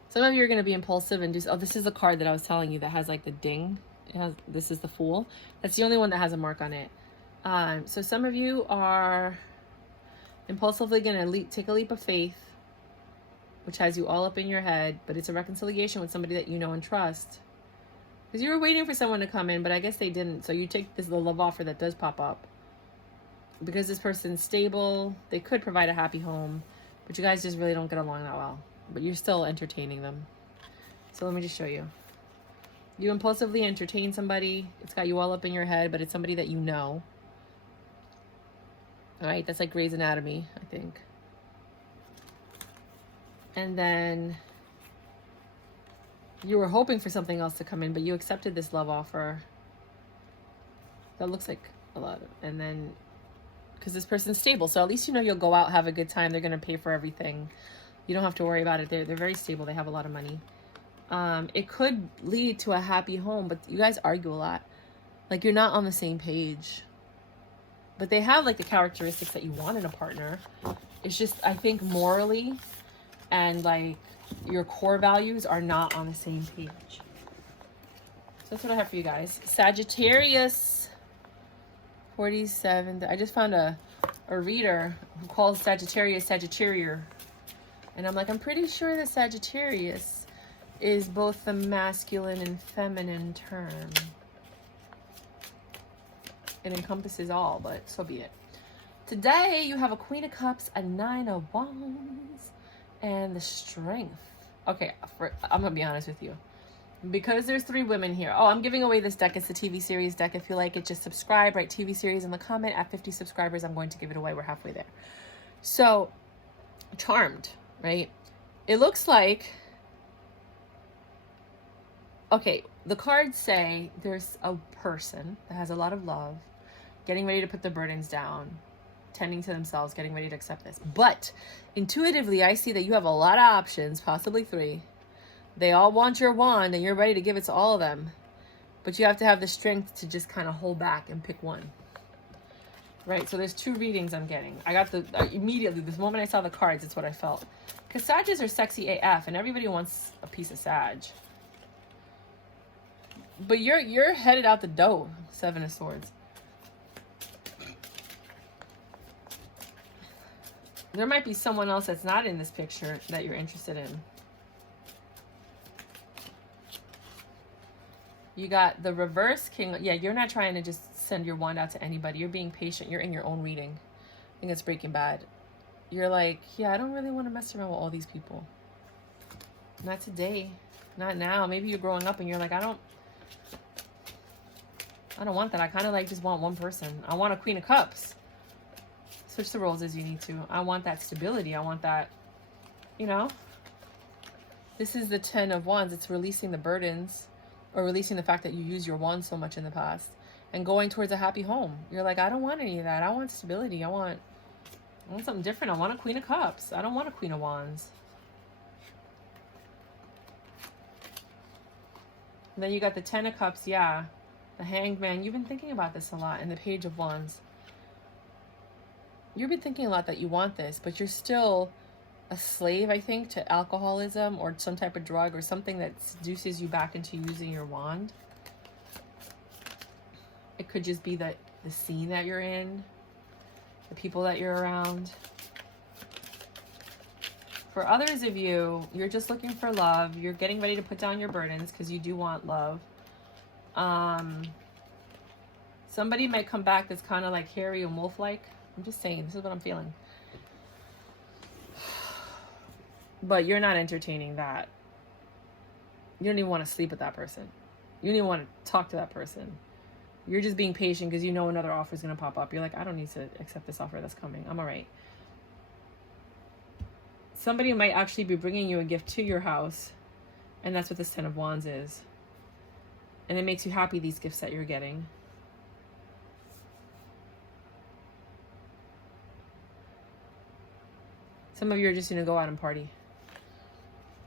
Some of you are going to be impulsive and just, oh, this is the card that I was telling you that has like the ding. It has, this is the Fool. That's the only one that has a mark on it. So some of you are impulsively going to take a leap of faith, which has you all up in your head, but it's a reconciliation with somebody that you know and trust. Because you were waiting for someone to come in, but I guess they didn't. So you take this little love offer that does pop up. Because this person's stable, they could provide a happy home, but you guys just really don't get along that well. But you're still entertaining them. So let me just show you. You impulsively entertain somebody. It's got you all up in your head, but it's somebody that you know. All right, that's like Grey's Anatomy, I think. And then you were hoping for something else to come in, but you accepted this love offer. That looks like a lot. And then, because this person's stable, so at least you know you'll go out, have a good time. They're going to pay for everything. You don't have to worry about it. They're very stable. They have a lot of money. It could lead to a happy home, but you guys argue a lot. Like, you're not on the same page. But they have like the characteristics that you want in a partner. It's just, I think morally and like your core values are not on the same page. So that's what I have for you guys. Sagittarius 47. I just found a reader who calls Sagittarius Sagittarius. And I'm like, I'm pretty sure that Sagittarius is both the masculine and feminine term. It encompasses all, but so be it. Today, you have a Queen of Cups, a Nine of Wands, and the Strength. Okay, I'm going to be honest with you. Because there's 3 women here. Oh, I'm giving away this deck. It's the TV series deck. If you like it, just subscribe. Write TV series in the comment. At 50 subscribers, I'm going to give it away. We're halfway there. So, Charmed, right? It looks like... Okay, the cards say there's a person that has a lot of love, getting ready to put the burdens down, tending to themselves, getting ready to accept this. But intuitively, I see that you have a lot of options, possibly 3. They all want your wand, and you're ready to give it to all of them. But you have to have the strength to just kind of hold back and pick one. Right, so there's 2 readings I'm getting. I got the, immediately, this moment I saw the cards, it's what I felt. Because Sages are sexy AF, and everybody wants a piece of Sag. But you're headed out the door, 7 of Swords. There might be someone else that's not in this picture that you're interested in. You got the reverse King. Yeah, you're not trying to just send your wand out to anybody. You're being patient. You're in your own reading. I think it's Breaking Bad. You're like, yeah, I don't really want to mess around with all these people. Not today. Not now. Maybe you're growing up and you're like, I don't want that. I kind of like just want one person. I want a Queen of Cups. Switch the roles as you need to. I want that stability. I want that, you know. This is the 10 of Wands. It's releasing the burdens or releasing the fact that you use your wand so much in the past and going towards a happy home. You're like, I don't want any of that. I want stability. I want something different. I want a Queen of Cups. I don't want a Queen of Wands. And then you got the 10 of Cups. Yeah. The Hanged Man. You've been thinking about this a lot. And the Page of Wands. You've been thinking a lot that you want this, but you're still a slave, I think, to alcoholism or some type of drug or something that seduces you back into using your wand. It could just be the scene that you're in, the people that you're around. For others of you, you're just looking for love. You're getting ready to put down your burdens because you do want love. Somebody might come back that's kind of like hairy and wolf-like. I'm just saying, this is what I'm feeling. But you're not entertaining that. You don't even want to sleep with that person. You don't even want to talk to that person. You're just being patient because you know another offer is going to pop up. You're like, I don't need to accept this offer that's coming. I'm all right. Somebody might actually be bringing you a gift to your house. And that's what this Ten of Wands is. And it makes you happy, these gifts that you're getting. Some of you are just going to go out and party.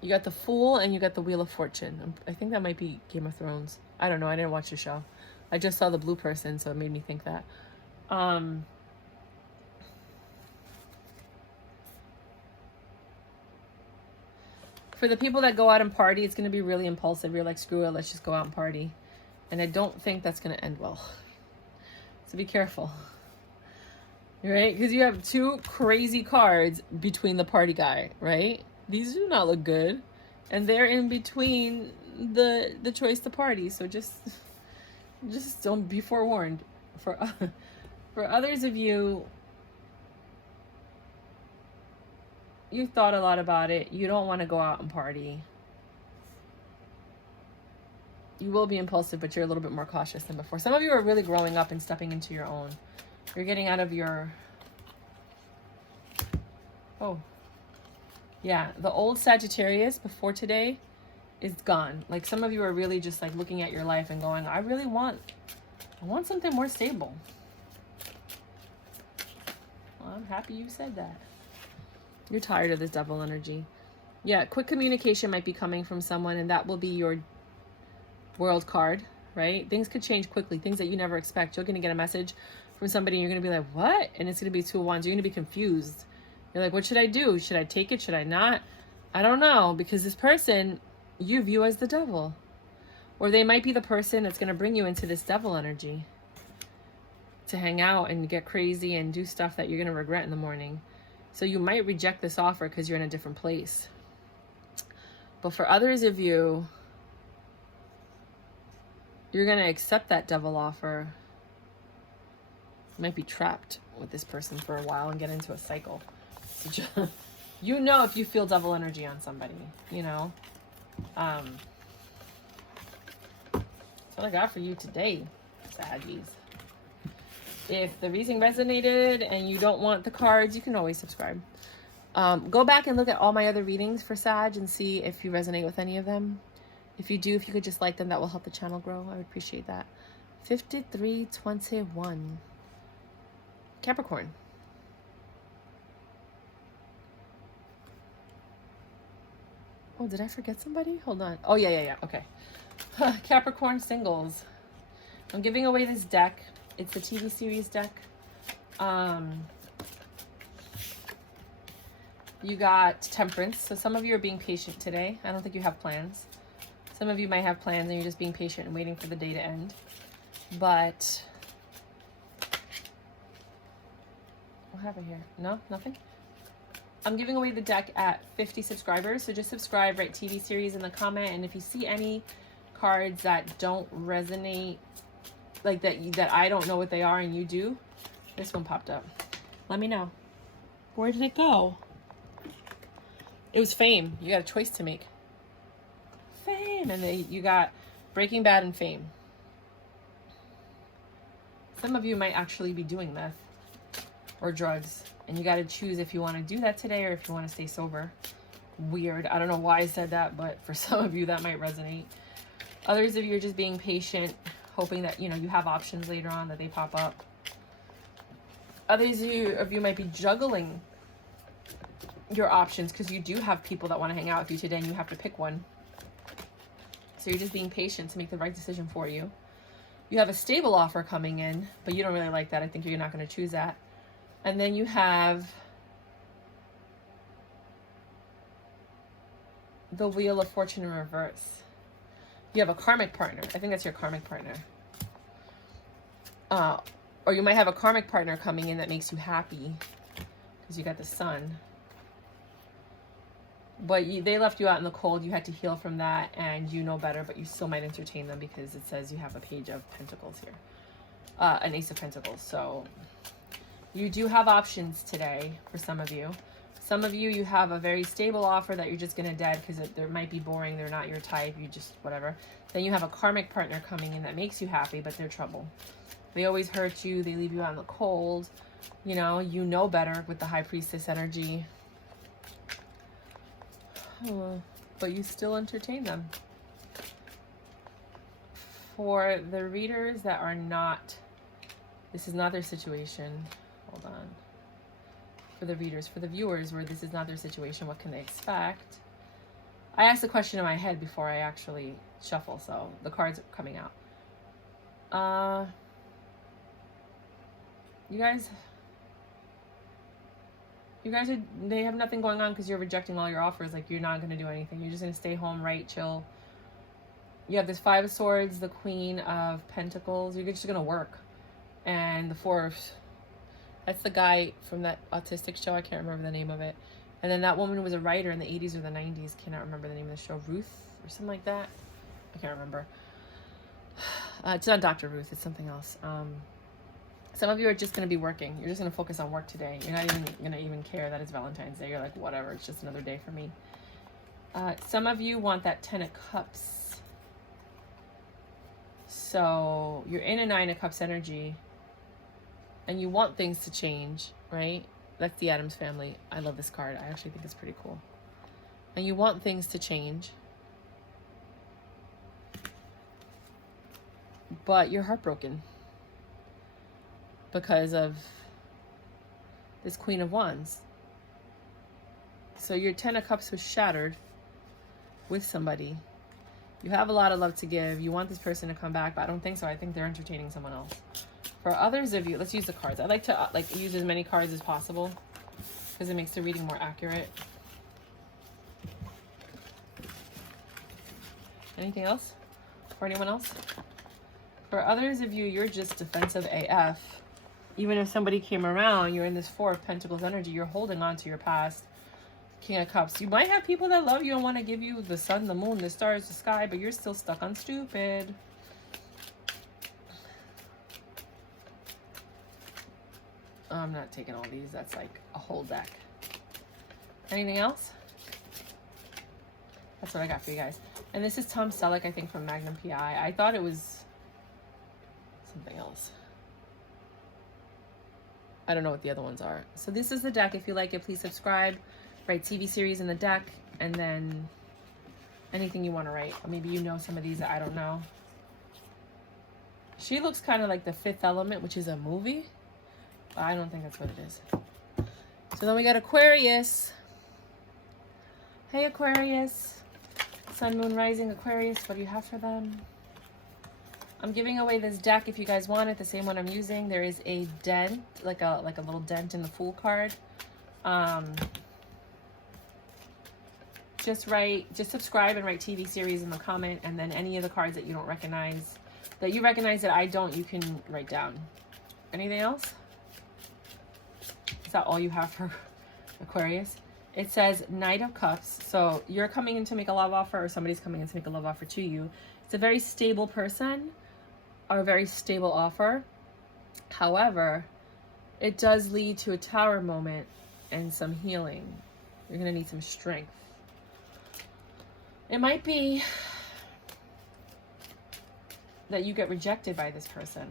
You got the Fool and you got the Wheel of Fortune. I think that might be Game of Thrones. I don't know. I didn't watch the show. I just saw the blue person, so it made me think that. For the people that go out and party, it's going to be really impulsive. You're like, screw it, let's just go out and party. And I don't think that's going to end well. So be careful. Right? Because you have two crazy cards between the party guy, right? These do not look good. And they're in between the choice to party. So just don't be forewarned. For others of you, you've thought a lot about it. You don't want to go out and party. You will be impulsive, but you're a little bit more cautious than before. Some of you are really growing up and stepping into your own. You're getting out of your... Oh. Yeah, the old Sagittarius before today is gone. Like, some of you are really just like looking at your life and going, I want something more stable. Well, I'm happy you said that. You're tired of this devil energy. Yeah, quick communication might be coming from someone, and that will be your World card, right? Things could change quickly, things that you never expect. You're going to get a message from somebody and you're going to be like, what? And it's going to be Two of Wands. You're going to be confused. You're like, what should I do? Should I take it? Should I not? I don't know, because this person you view as the devil. Or they might be the person that's going to bring you into this devil energy to hang out and get crazy and do stuff that you're going to regret in the morning. So you might reject this offer because you're in a different place. But for others of you, you're going to accept that devil offer. You might be trapped with this person for a while and get into a cycle. So you know if you feel devil energy on somebody, you know. That's what I got for you today, Saggies. If the reading resonated and you don't want the cards, you can always subscribe. Go back and look at all my other readings for Sag and see if you resonate with any of them. If you do, if you could just like them, that will help the channel grow. I would appreciate that. 5321. Capricorn. Oh, did I forget somebody? Hold on. Oh, yeah. Okay. Capricorn singles. I'm giving away this deck. It's the TV series deck. You got Temperance. So some of you are being patient today. I don't think you have plans. Some of you might have plans and you're just being patient and waiting for the day to end. But what happened here? No, nothing. I'm giving away the deck at 50 subscribers. So just subscribe, write TV series in the comment. And if you see any cards that don't resonate, like that I don't know what they are and you do, this one popped up. Let me know. Where did it go? It was Fame. You got a choice to make. Fame. And then you got Breaking Bad and Fame. Some of you might actually be doing meth or drugs. And you got to choose if you want to do that today or if you want to stay sober. Weird. I don't know why I said that, but for some of you that might resonate. Others of you are just being patient, hoping that, you know, you have options later on, that they pop up. Others of you might be juggling your options because you do have people that want to hang out with you today and you have to pick one. So you're just being patient to make the right decision for you. You have a stable offer coming in, but you don't really like that. I think you're not going to choose that. And then you have the Wheel of Fortune in reverse. You have a karmic partner. I think that's your karmic partner. Or you might have a karmic partner coming in that makes you happy because you got the Sun. But they left you out in the cold. You had to heal from that, and you know better, but you still might entertain them because it says you have a Page of Pentacles here. An Ace of Pentacles. So you do have options today for some of you. Some of you, you have a very stable offer that you're just going to dead because they might be boring. They're not your type. You just, whatever. Then you have a karmic partner coming in that makes you happy, but they're trouble. They always hurt you. They leave you out in the cold. You know better with the High Priestess energy. But you still entertain them. For the readers that are not, this is not their situation. Hold on. For the readers, for the viewers where this is not their situation, what can they expect? I asked the question in my head before I actually shuffle, so the cards are coming out. You guys are, they have nothing going on because you're rejecting all your offers. Like, you're not going to do anything. You're just going to stay home, right, chill. You have this Five of Swords, the Queen of Pentacles. You're just going to work. And the Four of, that's the guy from that autistic show. I can't remember the name of it. And then that woman was a writer in the 80s or the 90s. Cannot remember the name of the show. Ruth or something like that. I can't remember. It's not Dr. Ruth. It's something else. Some of you are just going to be working. You're just going to focus on work today. You're not even going to even care that it's Valentine's Day. You're like, whatever. It's just another day for me. Some of you want that 10 of Cups. So you're in a 9 of Cups energy. And you want things to change, right? That's the Addams Family. I love this card. I actually think it's pretty cool. And you want things to change. But you're heartbroken. Because of this Queen of Wands. So your 10 of Cups was shattered with somebody. You have a lot of love to give. You want this person to come back, but I don't think so. I think they're entertaining someone else. For others of you, let's use the cards. I like to use as many cards as possible because it makes the reading more accurate. Anything else? For anyone else? For others of you, you're just defensive AF. Even if somebody came around, you're in this Four of Pentacles energy. You're holding on to your past. King of Cups. You might have people that love you and want to give you the sun, the moon, the stars, the sky, but you're still stuck on stupid. I'm not taking all these. That's like a whole deck. Anything else? That's what I got for you guys. And this is Tom Selleck, I think, from Magnum PI. I thought it was something else. I don't know what the other ones are. So this is the deck. If you like it, please subscribe. Write TV series in the deck. And then anything you want to write. Or maybe you know some of these that I don't know. She looks kind of like The Fifth Element, which is a movie. But I don't think that's what it is. So then we got Aquarius. Hey, Aquarius. Sun, Moon, Rising, Aquarius. What do you have for them? I'm giving away this deck if you guys want it, the same one I'm using. There is a dent, like a little dent in the Fool card. Just subscribe and write TV series in the comment, and then any of the cards that you don't recognize, that you recognize that I don't, you can write down. Anything else? Is that all you have for Aquarius? It says Knight of Cups. So you're coming in to make a love offer, or somebody's coming in to make a love offer to you. It's a very stable person, or a very stable offer. However, it does lead to a Tower moment and some healing. You're going to need some strength. It might be that you get rejected by this person,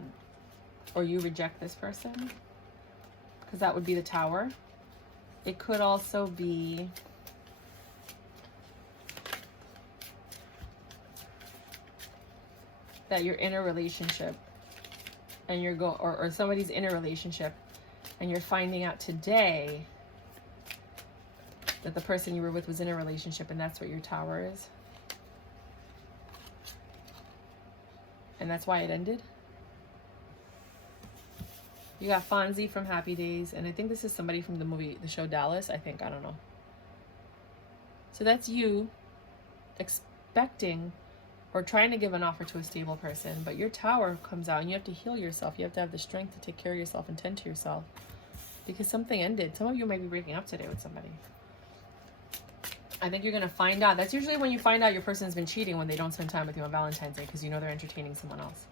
or you reject this person, because that would be the Tower. It could also be that you're in a relationship and you're or somebody's in a relationship and you're finding out today that the person you were with was in a relationship, and that's what your Tower is. And that's why it ended. You got Fonzie from Happy Days, and I think this is somebody from the show Dallas, I think. I don't know. So that's you. expecting or trying to give an offer to a stable person, but your Tower comes out and you have to heal yourself. You have to have the strength to take care of yourself and tend to yourself because something ended. Some of you might be breaking up today with somebody. I think you're going to find out. That's usually when you find out your person's been cheating, when they don't spend time with you on Valentine's Day because you know they're entertaining someone else.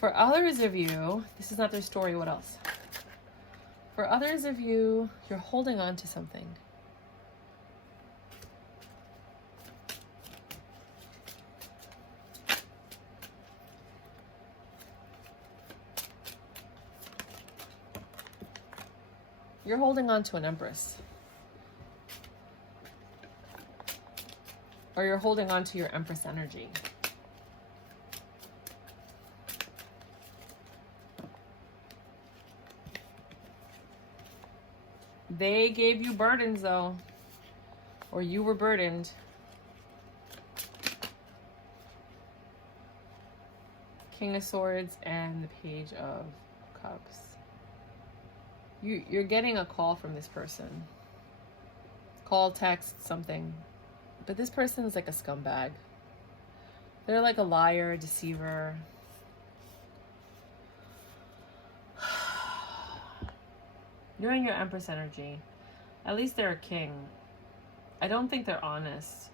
For others of you, this is not their story. What else? For others of you, you're holding on to something. You're holding on to an Empress. Or you're holding on to your Empress energy. They gave you burdens though. Or you were burdened. King of Swords and the Page of Cups. You're getting a call from this person. Call, text, something. But this person is like a scumbag. They're like a liar, a deceiver. You're in your Empress energy. At least they're a king. I don't think they're honest.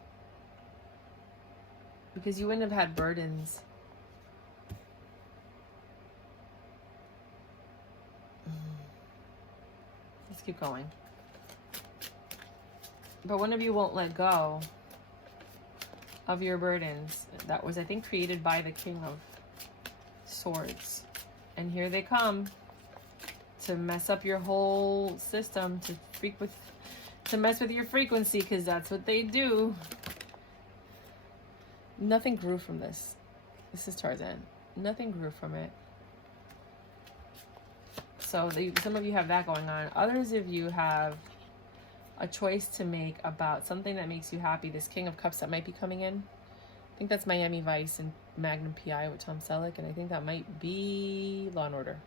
Because you wouldn't have had burdens. Let's keep going. But one of you won't let go of your burdens. That was, I think, created by the King of Swords. And here they come to mess up your whole system, to mess with your frequency, because that's what they do. Nothing grew from this. This is Tarzan. Nothing grew from it. So some of you have that going on. Others of you have a choice to make about something that makes you happy. This King of Cups that might be coming in. I think that's Miami Vice and Magnum PI with Tom Selleck. And I think that might be Law and Order.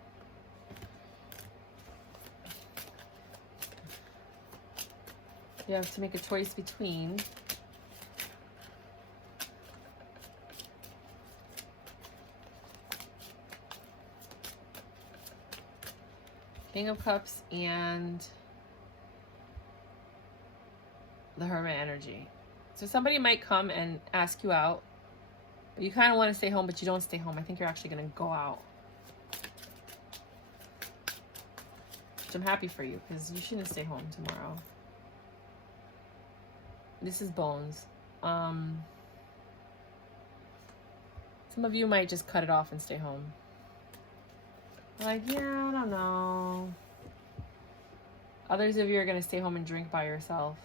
You have to make a choice between King of Cups and the Hermit energy. So somebody might come and ask you out, but you kind of want to stay home, but you don't stay home. I think you're actually going to go out. Which I'm happy for you, because you shouldn't stay home tomorrow. This is Bones. Some of you might just cut it off and stay home. Like, yeah, I don't know. Others of you are going to stay home and drink by yourself.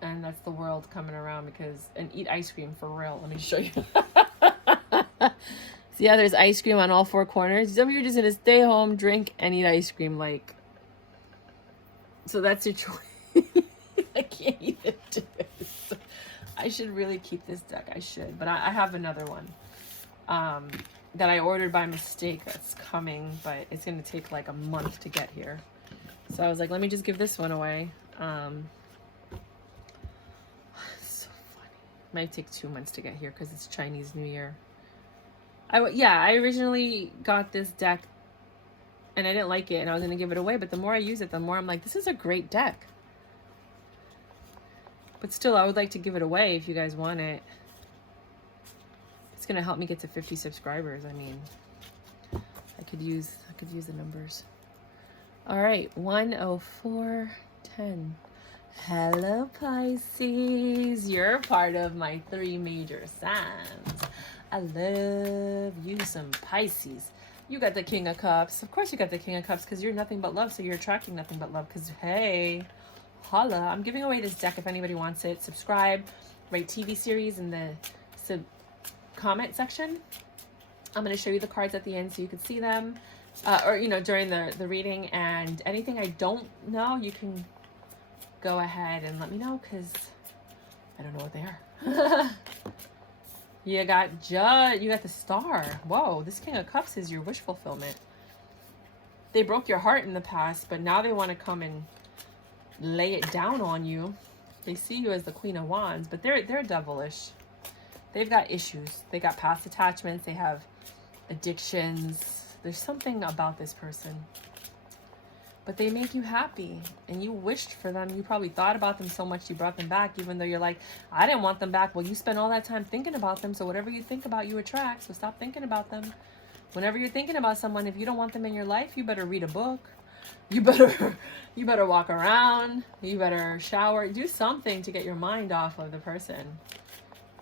And that's the world coming around and eat ice cream for real. Let me show you. See how there's ice cream on all four corners? Some of you are just going to stay home, drink, and eat ice cream. So that's your choice. I can't even do this. I should really keep this deck. I should. But I have another one. That I ordered by mistake that's coming, but it's going to take like a month to get here. So I was like, let me just give this one away. So funny. Might take 2 months to get here because it's Chinese New Year. I originally got this deck and I didn't like it and I was going to give it away, but the more I use it, the more I'm like, this is a great deck. But still, I would like to give it away if you guys want it. It's gonna help me get to 50 subscribers. I mean, I could use the numbers. All right, 10410. Hello, Pisces. You're part of my 3 major signs. I love you some Pisces. You got the King of Cups. Of course you got the King of Cups because you're nothing but love, so you're attracting nothing but love. Because hey, holla! I'm giving away this deck if anybody wants it. Subscribe, write TV series in the comment section. I'm going to show you the cards at the end so you can see them, or during the reading, and anything I don't know you can go ahead and let me know because I don't know what they are. You got the Star. Whoa, this King of Cups is your wish fulfillment. They broke your heart in the past, but now they want to come and lay it down on you. They see you as the Queen of Wands, but they're devilish. They've got issues. They got past attachments. They have addictions. There's something about this person. But they make you happy, and you wished for them. You probably thought about them so much you brought them back, even though you're like, I didn't want them back. Well, you spent all that time thinking about them, so whatever you think about, you attract. So stop thinking about them. Whenever you're thinking about someone, if you don't want them in your life, you better read a book. You better walk around. You better shower. Do something to get your mind off of the person,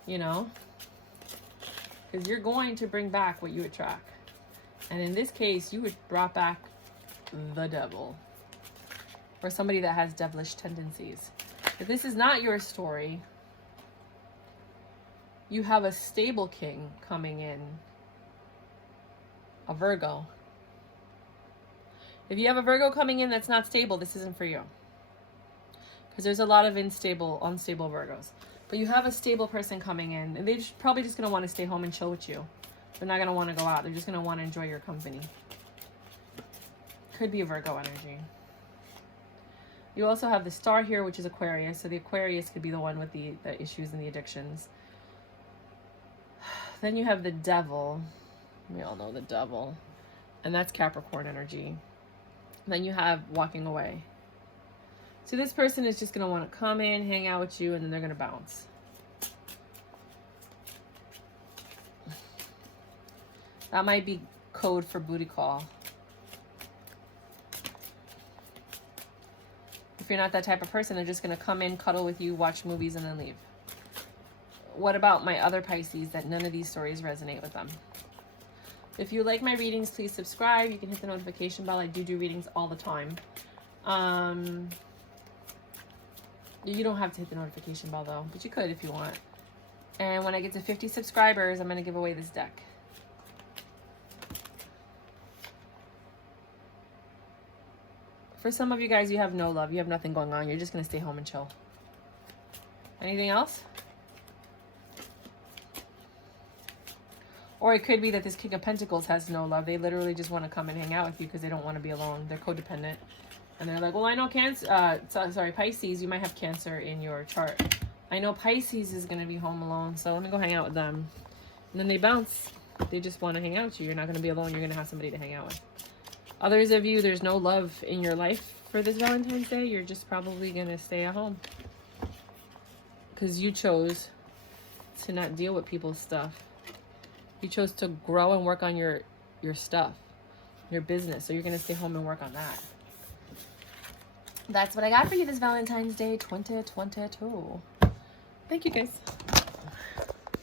you know? Because you're going to bring back what you attract. And in this case, you would brought back the devil, or somebody that has devilish tendencies. If this is not your story, you have a stable king coming in, a Virgo. If you have a Virgo coming in that's not stable, this isn't for you, because there's a lot of unstable Virgos. But you have a stable person coming in, and they're probably just going to want to stay home and chill with you. They're not going to want to go out. They're just going to want to enjoy your company. Could be a Virgo energy. You also have the star here, which is Aquarius. So the Aquarius could be the one with the issues and the addictions. Then you have the devil. We all know the devil. And that's Capricorn energy. Then you have walking away. So this person is just going to want to come in, hang out with you, and then they're going to bounce. That might be code for booty call. If you're not that type of person, they're just going to come in, cuddle with you, watch movies, and then leave. What about my other Pisces that none of these stories resonate with them? If you like my readings, please subscribe. You can hit the notification bell. I do readings all the time. You don't have to hit the notification bell, though, but you could if you want. And when I get to 50 subscribers, I'm going to give away this deck. For some of you guys, you have no love. You have nothing going on. You're just going to stay home and chill. Anything else? Or it could be that this King of Pentacles has no love. They literally just want to come and hang out with you because they don't want to be alone. They're codependent. And they're like, well, I know Pisces, you might have Cancer in your chart. I know Pisces is going to be home alone, so let me go hang out with them. And then they bounce. They just want to hang out with you. You're not going to be alone. You're going to have somebody to hang out with. Others of you, there's no love in your life for this Valentine's Day. You're just probably going to stay at home. Because you chose to not deal with people's stuff. You chose to grow and work on your stuff, your business. So you're going to stay home and work on that. That's what I got for you this Valentine's Day 2022. Thank you, guys.